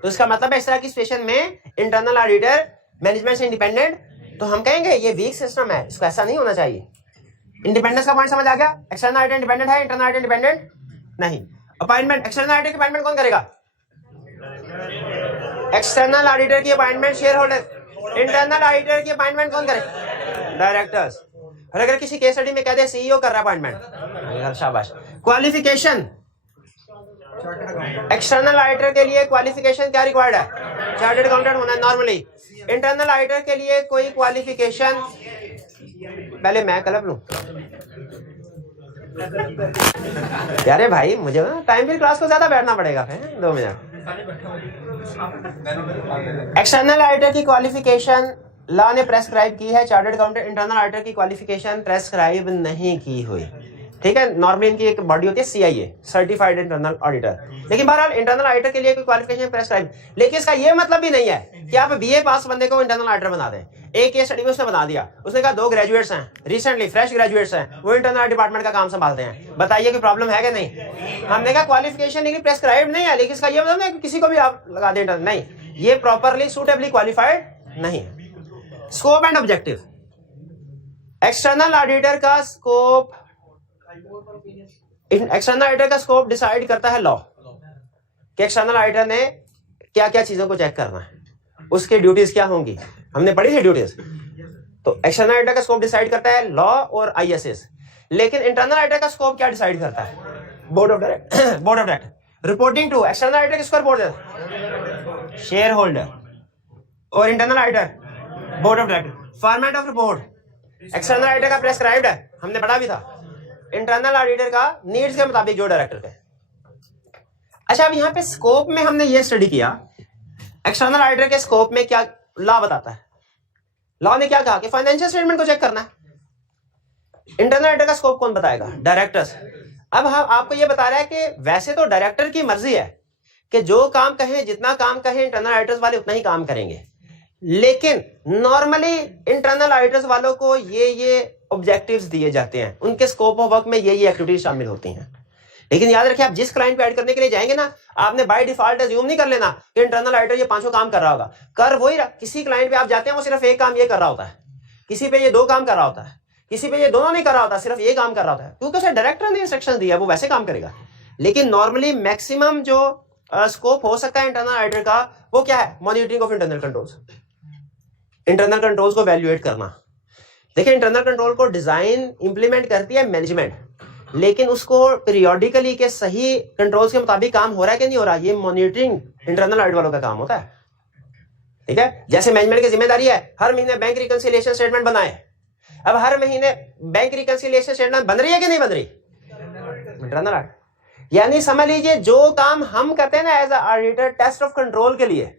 तो इसका मतलब है इस तरह की सिचुएशन में इंटरनल ऑडिटर मैनेजमेंट से इंडिपेंडेंट, तो हम कहेंगे ये वीक सिस्टम है, इसको ऐसा नहीं होना चाहिए। इंडिपेंडेंस का पॉइंट समझ आ गया? एक्सटर्नल ऑडिटर इंडिपेंडेंट है, इंटरनल ऑडिटर इंडिपेंडेंट नहीं। अपॉइंटमेंट, एक्सटर्नल ऑडिटर की अपॉइंटमेंट कौन करेगा? एक्सटर्नल ऑडिटर की appointment share holder, internal auditor की अपॉइंटमेंट कौन करेगा? डायरेक्टर्स। और अगर किसी केस स्टडी में कह दे सीईओ कर रहा है अपॉइंटमेंट, शाबाश। क्वालिफिकेशन, एक्सटर्नल ऑडिटर के लिए क्वालिफिकेशन क्या रिक्वायर्ड है? चार्टर्ड अकाउंटेंट होना नॉर्मली। इंटरनल ऑडिटर के लिए कोई क्वालिफिकेशन, पहले मैं कलप लूं यारे भाई, मुझे ना टाइम भी क्लास को ज्यादा बैठना पड़ेगा, 2 मिनट। एक्सटर्नल ऑडिटर की क्वालिफिकेशन लॉ ने प्रेस्क्राइब की है, चार्टर्ड अकाउंटेंट इंटरनल ऑडिटर की क्वालिफिकेशन प्रेस्क्राइब नहीं की हुई, ठीक है। नॉर्मली इनकी एक बॉडी होती है सीआईए, सर्टिफाइड इंटरनल ऑडिटर, लेकिन बहरहाल इंटरनल ऑडिटर के लिए कोई क्वालिफिकेशन प्रेस्क्राइब, लेकिन इसका ये मतलब भी नहीं है कि आप बीए पास बंदे को इंटरनल ऑडिटर बना दें। एक केस स्टडी में उसने बना दिया, उसने कहा 2 ग्रेजुएट्स हैं, रिसेंटली फ्रेश ग्रेजुएट्स हैं, वो इंटरनल डिपार्टमेंट का काम संभालते हैं, बताइए कोई प्रॉब्लम है कि नहीं? हमने कहा क्वालिफिकेशन प्रेस्क्राइब नहीं है, लेकिन इसका ये मतलब नहीं किसी को भी आप लगा दें इंटरनल, नहीं, ये प्रॉपरली सूटेबली क्वालिफाइड नहीं है। Scope and objective, external auditor का स्कोप, एक्सटर्नल ऑडिटर का स्कोप डिसाइड करता है लॉ, कि एक्सटर्नल ऑडिटर ने क्या क्या चीजों को चेक करना है, उसकी ड्यूटीज क्या होंगी, हमने पढ़ी थी ड्यूटीज। तो एक्सटर्नल ऑडिटर का स्कोप डिसाइड करता है लॉ और आईएसएस, लेकिन इंटरनल ऑडिटर का स्कोप क्या डिसाइड करता है? Board of director. Reporting to external auditor किसको रिपोर्ट देता? Shareholder. और internal auditor board of director. Format of report external auditor का प्रेस्क्राइब्ड है, हमने पढ़ा भी था, इंटरनल ऑडिटर का नीड्स के मुताबिक जो डायरेक्टर का। अच्छा, अब यहाँ पे स्कोप में हमने ये स्टडी किया, एक्सटर्नल ऑडिटर के स्कोप में क्या लॉ बताता है? लॉ ने क्या कहा कि फाइनेंशियल स्टेटमेंट को चेक करना है। इंटरनल ऑडिटर का स्कोप कौन बताएगा? डायरेक्टर्स। अब हम आपको ये बता रहा है कि वैसे तो डायरेक्टर की मर्जी है कि जो काम कहें, जितना काम कहें इंटरनल ऑडिटर्स वाले उतना ही काम करेंगे, लेकिन नॉर्मली इंटरनल ऑडिटर्स वालों को ये ऑब्जेक्टिव्स दिए जाते हैं, उनके स्कोप ऑफ वर्क में ये एक्टिविटीज शामिल होती हैं। लेकिन याद रखिए, आप जिस क्लाइंट पे ऐड करने के लिए जाएंगे ना, आपने बाय डिफॉल्ट अज्यूम नहीं कर लेना कि इंटरनल ऑडिटर ये 5 काम कर रहा होगा, कर वही रहा। किसी क्लाइंट पे आप जाते हैं वो सिर्फ एक काम ये कर रहा होता है, किसी पे ये 2 काम कर रहा होता है, किसी पे ये दोनों नहीं कर रहा होता, सिर्फ ये काम कर रहा होता है, क्योंकि उसे डायरेक्टर ने इंस्ट्रक्शन दिया, वो वैसे काम करेगा। लेकिन नॉर्मली मैक्सिमम जो स्कोप हो सकता है इंटरनल ऑडिटर का, वो क्या है? Monitoring of internal controls, internal controls को वैल्यूएट करना। देखिए, इंटरनल कंट्रोल को डिजाइन इंप्लीमेंट करती है मैनेजमेंट, लेकिन उसको पीरियोडिकली के सही कंट्रोल्स के मुताबिक काम हो रहा है कि नहीं हो रहा, ये मॉनिटरिंग इंटरनल ऑडिट वालों का काम होता है। ठीक है, जैसे मैनेजमेंट की जिम्मेदारी है हर महीने बैंक रिकंसिलिएशन स्टेटमेंट बनाए। अब हर महीने बैंक रिकंसिलिएशन स्टेटमेंट बन रही है कि नहीं बन रही? इंटरनल ऑडिट, यानी समझ लीजिए जो काम हम करते हैं ना as auditor test of control के लिए,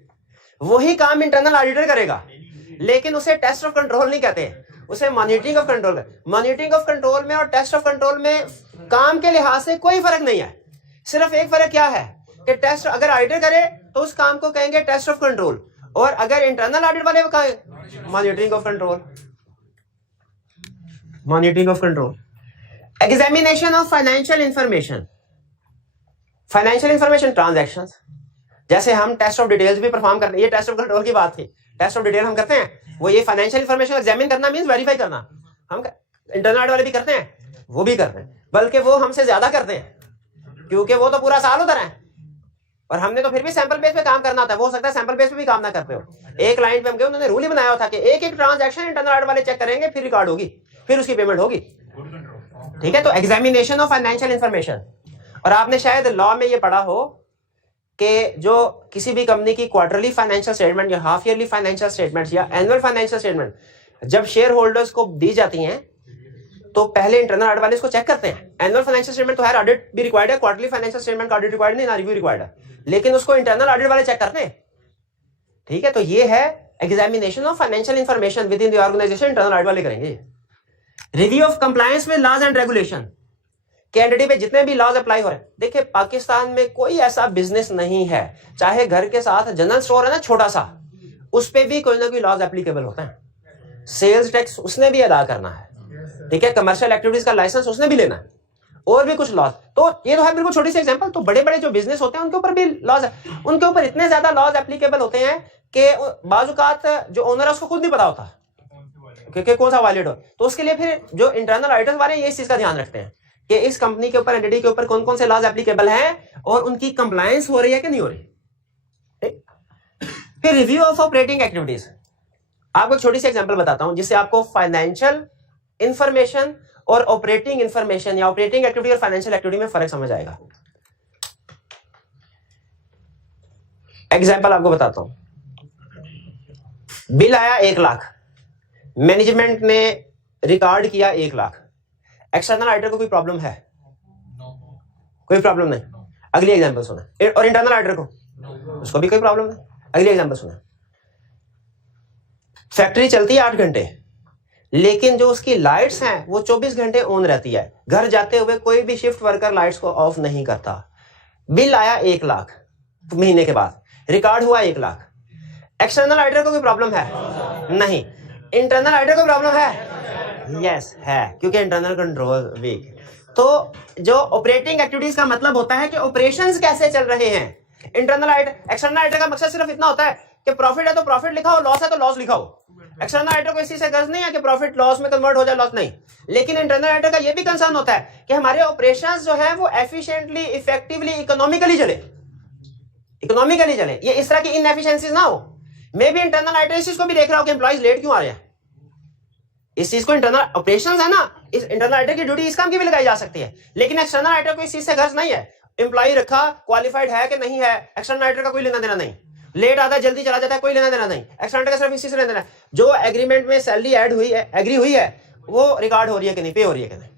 वही काम इंटरनल ऑडिटर करेगा, लेकिन उसे टेस्ट ऑफ कंट्रोल नहीं कहते, उसे monitoring of control. Monitoring of control में और टेस्ट ऑफ कंट्रोल में काम के लिहाज से कोई फर्क नहीं है। सिर्फ एक फर्क क्या है कि टेस्ट अगर ऑडिटर करे तो उस काम को कहेंगे टेस्ट ऑफ कंट्रोल, और अगर इंटरनल ऑडिट वाले कहें monitoring of control. Monitoring of control. Examination of financial information, financial information transactions, जैसे हम टेस्ट ऑफ डिटेल्स भी परफॉर्म करते हैं, ये टेस्ट ऑफ कंट्रोल की बात थी, टेस्ट ऑफ डिटेल हम करते हैं, वो ये फाइनेंशियल इंफॉर्मेशन एग्जामिन करना मींस वेरीफाई करना, हम इंटरनल ऑडिट वाले भी करते हैं, वो भी करते हैं, बल्कि वो हमसे ज्यादा करते हैं, क्योंकि वो तो पूरा साल उधर है और हमने तो फिर भी सैंपल बेस पे काम करना था। वो हो सकता है सैंपल बेस पे भी काम ना करते हो। एक क्लाइंट पे हम गए, उन्होंने रूल ही बनाया था कि एक एक ट्रांजैक्शन इंटरनल ऑडिट वाले चेक करेंगे, फिर रिकॉर्ड होगी, फिर उसकी पेमेंट होगी। ठीक है, तो एग्जामिनेशन ऑफ फाइनेंशियल इंफॉर्मेशन। और आपने शायद लॉ में ये पढ़ा हो कि जो किसी भी कंपनी की क्वार्टरली फाइनेंशियल स्टेटमेंट या हाफ ईयरली फाइनेंशियल स्टेटमेंट या एनुअल फाइनेंशियल स्टेटमेंट जब शेयर होल्डर्स को दी जाती हैं तो पहले इंटरनल ऑडिट वाले इसको चेक करते हैं। एनुअल फाइनेंशियल स्टेटमेंट तो हर ऑडिट भी रिक्वायर्ड है, क्वार्टरली फाइनेंशियल स्टेटमेंट का ऑडिट रिक्वायर्ड नहीं, ना रिव्यू रिक्वायर्ड है, लेकिन उसको इंटरनल ऑडिट वाले चेक करते हैं। ठीक है, तो ये है examination of financial information within the organisation, internal audit वाले करेंगे। Review of compliance with laws and regulation, के एंटिटी पे जितने भी लॉज अप्लाई हो रहे हैं। देखिए पाकिस्तान में कोई ऐसा बिजनेस नहीं है, चाहे घर के साथ जनरल स्टोर है ना छोटा सा, उस पे भी कोई ना कोई लॉज एप्लीकेबल होता है। सेल्स टैक्स उसने भी अदा करना है, ठीक है, कमर्शियल एक्टिविटीज का लाइसेंस उसने भी लेना है, और भी कुछ लॉज। तो ये तो है बिल्कुल छोटी सी एग्जांपल। तो बड़े बड़े जो बिजनेस होते हैं उनके ऊपर भी लॉज, उनके ऊपर इतने ज्यादा लॉज एप्लीकेबल होते हैं कि बाजुकात जो ओनर है उसको खुद नहीं पता होता कि कौन सा वायलेट हो। तो उसके लिए फिर जो इंटरनल ऑडिटर्स वाले ये इस चीज का ध्यान रखते हैं कि इस कंपनी के ऊपर, एंटिटी के ऊपर कौन कौन से लॉज एप्लीकेबल हैं और उनकी कंप्लायंस हो रही है कि नहीं हो रही। फिर रिव्यू ऑफ ऑपरेटिंग एक्टिविटीज, आपको एक छोटी सी एग्जांपल बताता हूं जिससे आपको फाइनेंशियल इंफॉर्मेशन और ऑपरेटिंग इंफॉर्मेशन या ऑपरेटिंग एक्टिविटी और फाइनेंशियल एक्टिविटी में फर्क समझ आएगा। एग्जांपल आपको बताता हूं, बिल आया 1 लाख, मैनेजमेंट ने रिकॉर्ड किया 1 लाख, एक्सटर्नल ऑडिटर को कोई प्रॉब्लम है? कोई प्रॉब्लम नहीं। अगली एग्जांपल सुना। और इंटरनल ऑडिटर को, उसको भी कोई प्रॉब्लम नहीं। अगली एग्जांपल सुना। फैक्ट्री चलती है 8 घंटे, लेकिन जो उसकी लाइट्स हैं वो 24 घंटे ऑन रहती है। घर जाते हुए कोई भी शिफ्ट वर्कर लाइट्स को ऑफ नहीं करता। बिल आया 1 लाख महीने के बाद, रिकॉर्ड हुआ 1 लाख। एक्सटर्नल ऑडिटर को कोई प्रॉब्लम है? नहीं। इंटरनल ऑडिटर को प्रॉब्लम है? यस है, क्योंकि इंटरनल कंट्रोल वीक। तो जो ऑपरेटिंग एक्टिविटीज का मतलब होता है कि ऑपरेशंस कैसे चल रहे हैं। इंटरनल ऑडिटर, एक्सटर्नल ऑडिटर का मकसद सिर्फ इतना होता है कि प्रॉफिट है तो प्रॉफिट लिखाओ, लॉस है तो लॉस लिखाओ। एक्सटर्नल ऑडिटर को इसी से गर्ज नहीं है कि प्रॉफिट लॉस में कन्वर्ट हो जाए, लॉस नहीं। लेकिन इंटरनल ऑडिटर का यह भी कंसर्न होता है कि हमारे ऑपरेशंस जो है वो एफिशिएंटली, इफेक्टिवली, इकोनॉमिकली चले, इकोनॉमिकली चले, ये इस तरह की इनएफिशिएंसीज ना हो। मे भी इंटरनल ऑडिटर इस चीज को भी देख रहा हो कि एम्प्लॉइज लेट क्यों आ रहे हैं। इस चीज को इंटरनल ऑपरेशंस है ना, इस इंटरनल ऑडिटर की ड्यूटी इस काम की भी लगाई जा सकती है। लेकिन एक्सटर्नल ऑडिटर को इस चीज से गर्ज नहीं है, एम्प्लॉय रखा, क्वालिफाइड है कि नहीं है, एक्सटर्नल ऑडिटर का कोई लेना देना नहीं। लेट आता है, जल्दी चला जाता है, कोई लेना देना नहीं। एक्सटर्नल ऑडिटर का सिर्फ इसी से लेना देना है, जो एग्रीमेंट में सैलरी ऐड हुई है, एग्री हुई है, वो रिकॉर्ड हो रही है कि नहीं, पे हो रही है कि नहीं।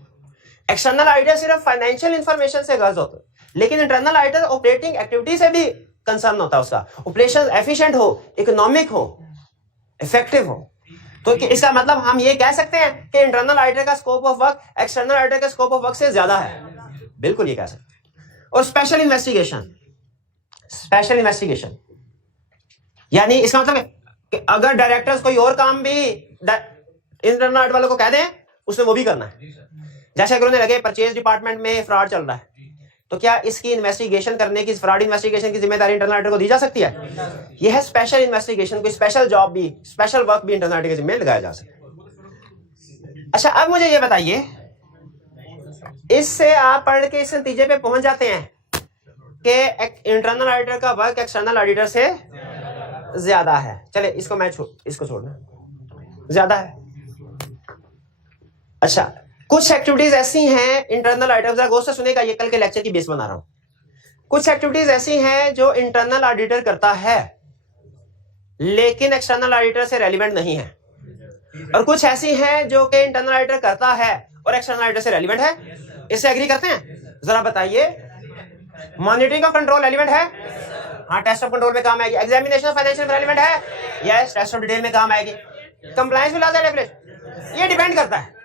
एक्सटर्नल ऑडिटर सिर्फ फाइनेंशियल इंफॉर्मेशन से गर्ज होता है, लेकिन इंटरनल ऑडिटर ऑपरेटिंग एक्टिविटी से भी कंसर्न होता है, उसका ऑपरेशन एफिशिएंट हो, इकोनॉमिक हो, इफेक्टिव हो। तो इसका मतलब हम ये कह सकते हैं कि इंटरनल ऑडिटर का scope of work external auditor के स्कोप ऑफ वर्क से ज्यादा है, बिल्कुल ये कह सकते हैं। और स्पेशल इन्वेस्टिगेशन, स्पेशल इन्वेस्टिगेशन यानी इसका मतलब कि अगर डायरेक्टर्स कोई और काम भी इंटरनल ऑडिट वालों को कह दें, उसने वो भी करना है। जैसे अगर उन्हें लगे परचेज डिपार्टमेंट में फ्रॉड चल रहा है, तो क्या इसकी इन्वेस्टिगेशन करने की, फ्रॉड इन्वेस्टिगेशन की जिम्मेदारी इंटरनल ऑडिटर को दी जा सकती है? यह है स्पेशल इन्वेस्टिगेशन, कोई स्पेशल जॉब भी, स्पेशल वर्क भी इंटरनल ऑडिटर के जिम्मे लगाया जा सकता है। अच्छा, अब मुझे ये बताइए, इससे आप पढ़ के इस नतीजे पे पहुंच जाते हैं कि इंटरनल ऑडिटर का वर्क एक्सटर्नल ऑडिटर से ज्यादा है। चले इसको मैं इसको छोड़ना, ज्यादा है। अच्छा, कुछ एक्टिविटीज ऐसी हैं इंटरनल ऑडिटर, गौर से सुनेगा, ये कल के लेक्चर की बेस बना रहा हूं। कुछ एक्टिविटीज ऐसी हैं जो इंटरनल ऑडिटर करता है लेकिन एक्सटर्नल ऑडिटर से रेलिवेंट नहीं है, और कुछ ऐसी हैं जो कि इंटरनल ऑडिटर करता है और एक्सटर्नल ऑडिटर से रेलिवेंट है। इससे एग्री करते हैं? जरा बताइए। मॉनिटरिंग ऑफ कंट्रोल रेलिवेंट है? हाँ, टेस्ट ऑफ कंट्रोल में काम आएगी। एग्जामिनेशन ऑफ फाइनेंशियल रेलिवेंट है? यस, टेस्ट ऑफ डिटेल में काम आएगी। Compliance with laws and regulation, ये डिपेंड करता है।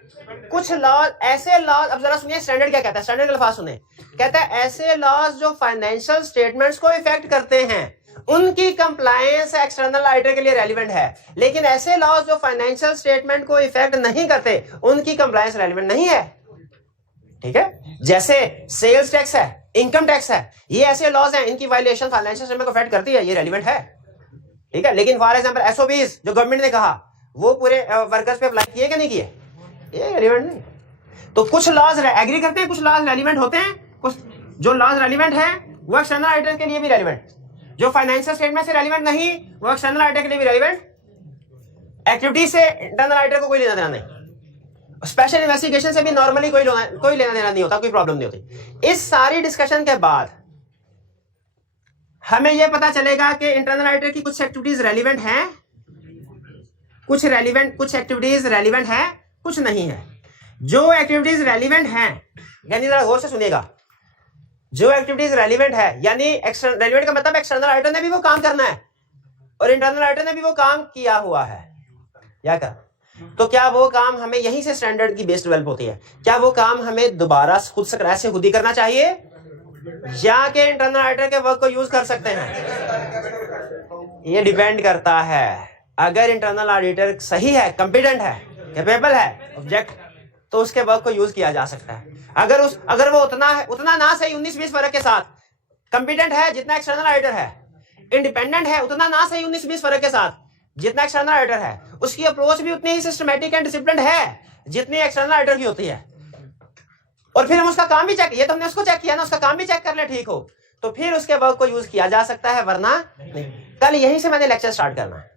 कुछ लॉज, ऐसे लॉज, अब जरा सुनिए स्टैंडर्ड क्या कहता है, स्टैंडर्ड का अल्फाज सुने। कहता है ऐसे लॉज जो फाइनेंशियल स्टेटमेंट्स को इफेक्ट करते हैं, उनकी कंप्लायंस एक्सटर्नल ऑडिटर के लिए रेलिवेंट है। लेकिन ऐसे लॉज जो फाइनेंशियल स्टेटमेंट को इफेक्ट नहीं करते, उनकी कंप्लायंस रेलिवेंट नहीं है। ठीक है, जैसे सेल्स टैक्स है, इनकम टैक्स है, ये ऐसे लॉज हैं, इनकी वायलेशन फाइनेंशियल स्टेटमेंट को इफेक्ट करती है, ये रेलिवेंट है। ठीक है, लेकिन फॉर एग्जांपल एसओपीज जो गवर्नमेंट ने कहा, वो पूरे वर्कर्स पे अप्लाई किए कि नहीं किए, ये रेलिवेंट नहीं। तो कुछ लॉज एग्री करते हैं, कुछ लॉज रेलिवेंट होते हैं, कुछ जो लॉज रेलिवेंट है वो एक्सटर्नल ऑडिटर के लिए भी रेलिवेंट, जो फाइनेंशियल स्टेटमेंट से रेलिवेंट नहीं वो एक्सटर्नल ऑडिटर के लिए भी रेलिवेंट। एक्टिविटी से इंटरनल ऑडिटर को कोई लेना देना नहीं। स्पेशल इन्वेस्टिगेशन से भी नॉर्मली कोई लेना देना नहीं होता, कोई प्रॉब्लम नहीं होती। इस सारी डिस्कशन के बाद हमें यह पता चलेगा कि इंटरनल ऑडिटर की कुछ एक्टिविटीज रेलिवेंट हैं, कुछ एक्टिविटीज रेलिवेंट है, कुछ नहीं है। जो एक्टिविटीज रेलिवेंट हैं, यानी जरा गौर से सुनिएगा, जो एक्टिविटीज रेलिवेंट है, यानी रेलिवेंट का मतलब एक्सटर्नल ऑडिटर ने भी वो काम करना है और इंटरनल ऑडिटर ने भी वो काम किया हुआ है या क्या, तो क्या वो काम हमें यहीं से स्टैंडर्ड की बेस डेवलप होती है? क्या वो काम हमें दोबारा खुद स्क्रैच से खुद ही करना चाहिए या कि इंटरनल ऑडिटर के वर्क को यूज कर सकते हैं? ये डिपेंड करता है। अगर इंटरनल ऑडिटर सही है, कॉम्पिटेंट है, कैपेबल है, ऑब्जेक्ट, तो उसके वर्क को यूज किया जा सकता है। अगर वो उतना ना सही 19-20 फर्क के साथ, कॉम्पिटेंट है जितना एक्सटर्नल ऑडिटर है, इंडिपेंडेंट है उतना ना सही 19-20 फर्क के साथ जितना एक्सटर्नल ऑडिटर है, उसकी अप्रोच भी उतनी ही सिस्टमैटिक एंड डिसिप्लिन्ड है जितनी एक्सटर्नल ऑडिटर की होती है, और फिर हम उसका काम भी चेक, ये तो हमने उसको चेक किया ना, उसका काम भी चेक कर ले ठीक हो, तो फिर उसके वर्क को यूज किया जा सकता है, वरना नहीं। कल यहीं से मैंने लेक्चर स्टार्ट करना है,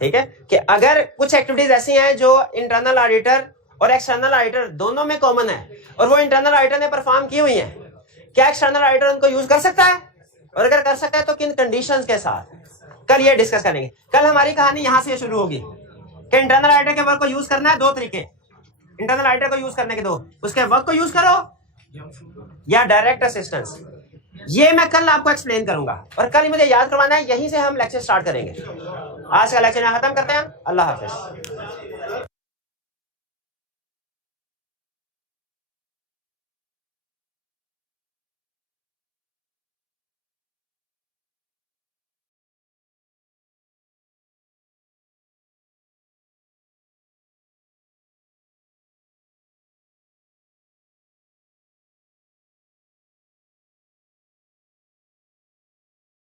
ठीक है, कि अगर कुछ एक्टिविटीज ऐसी हैं जो इंटरनल ऑडिटर और एक्सटर्नल ऑडिटर दोनों में कॉमन है और वो इंटरनल ऑडिटर ने परफॉर्म की हुई है, क्या एक्सटर्नल ऑडिटर उनको यूज कर सकता है? और अगर कर सकता है तो किन कंडीशंस के साथ? कल ये डिस्कस करेंगे। कल हमारी कहानी यहां से शुरू होगी कि इंटरनल ऑडिटर के वर्क को यूज करना है, दो तरीके इंटरनल ऑडिटर को यूज करने के, दो, उसके वर्क को यूज करो या डायरेक्ट असिस्टेंस। ये मैं कल आपको एक्सप्लेन करूंगा और कल मुझे याद करवाना है, यहीं से हम लेक्चर स्टार्ट करेंगे। आज का लेक्चर यहाँ खत्म करते हैं। अल्लाह हाफिज।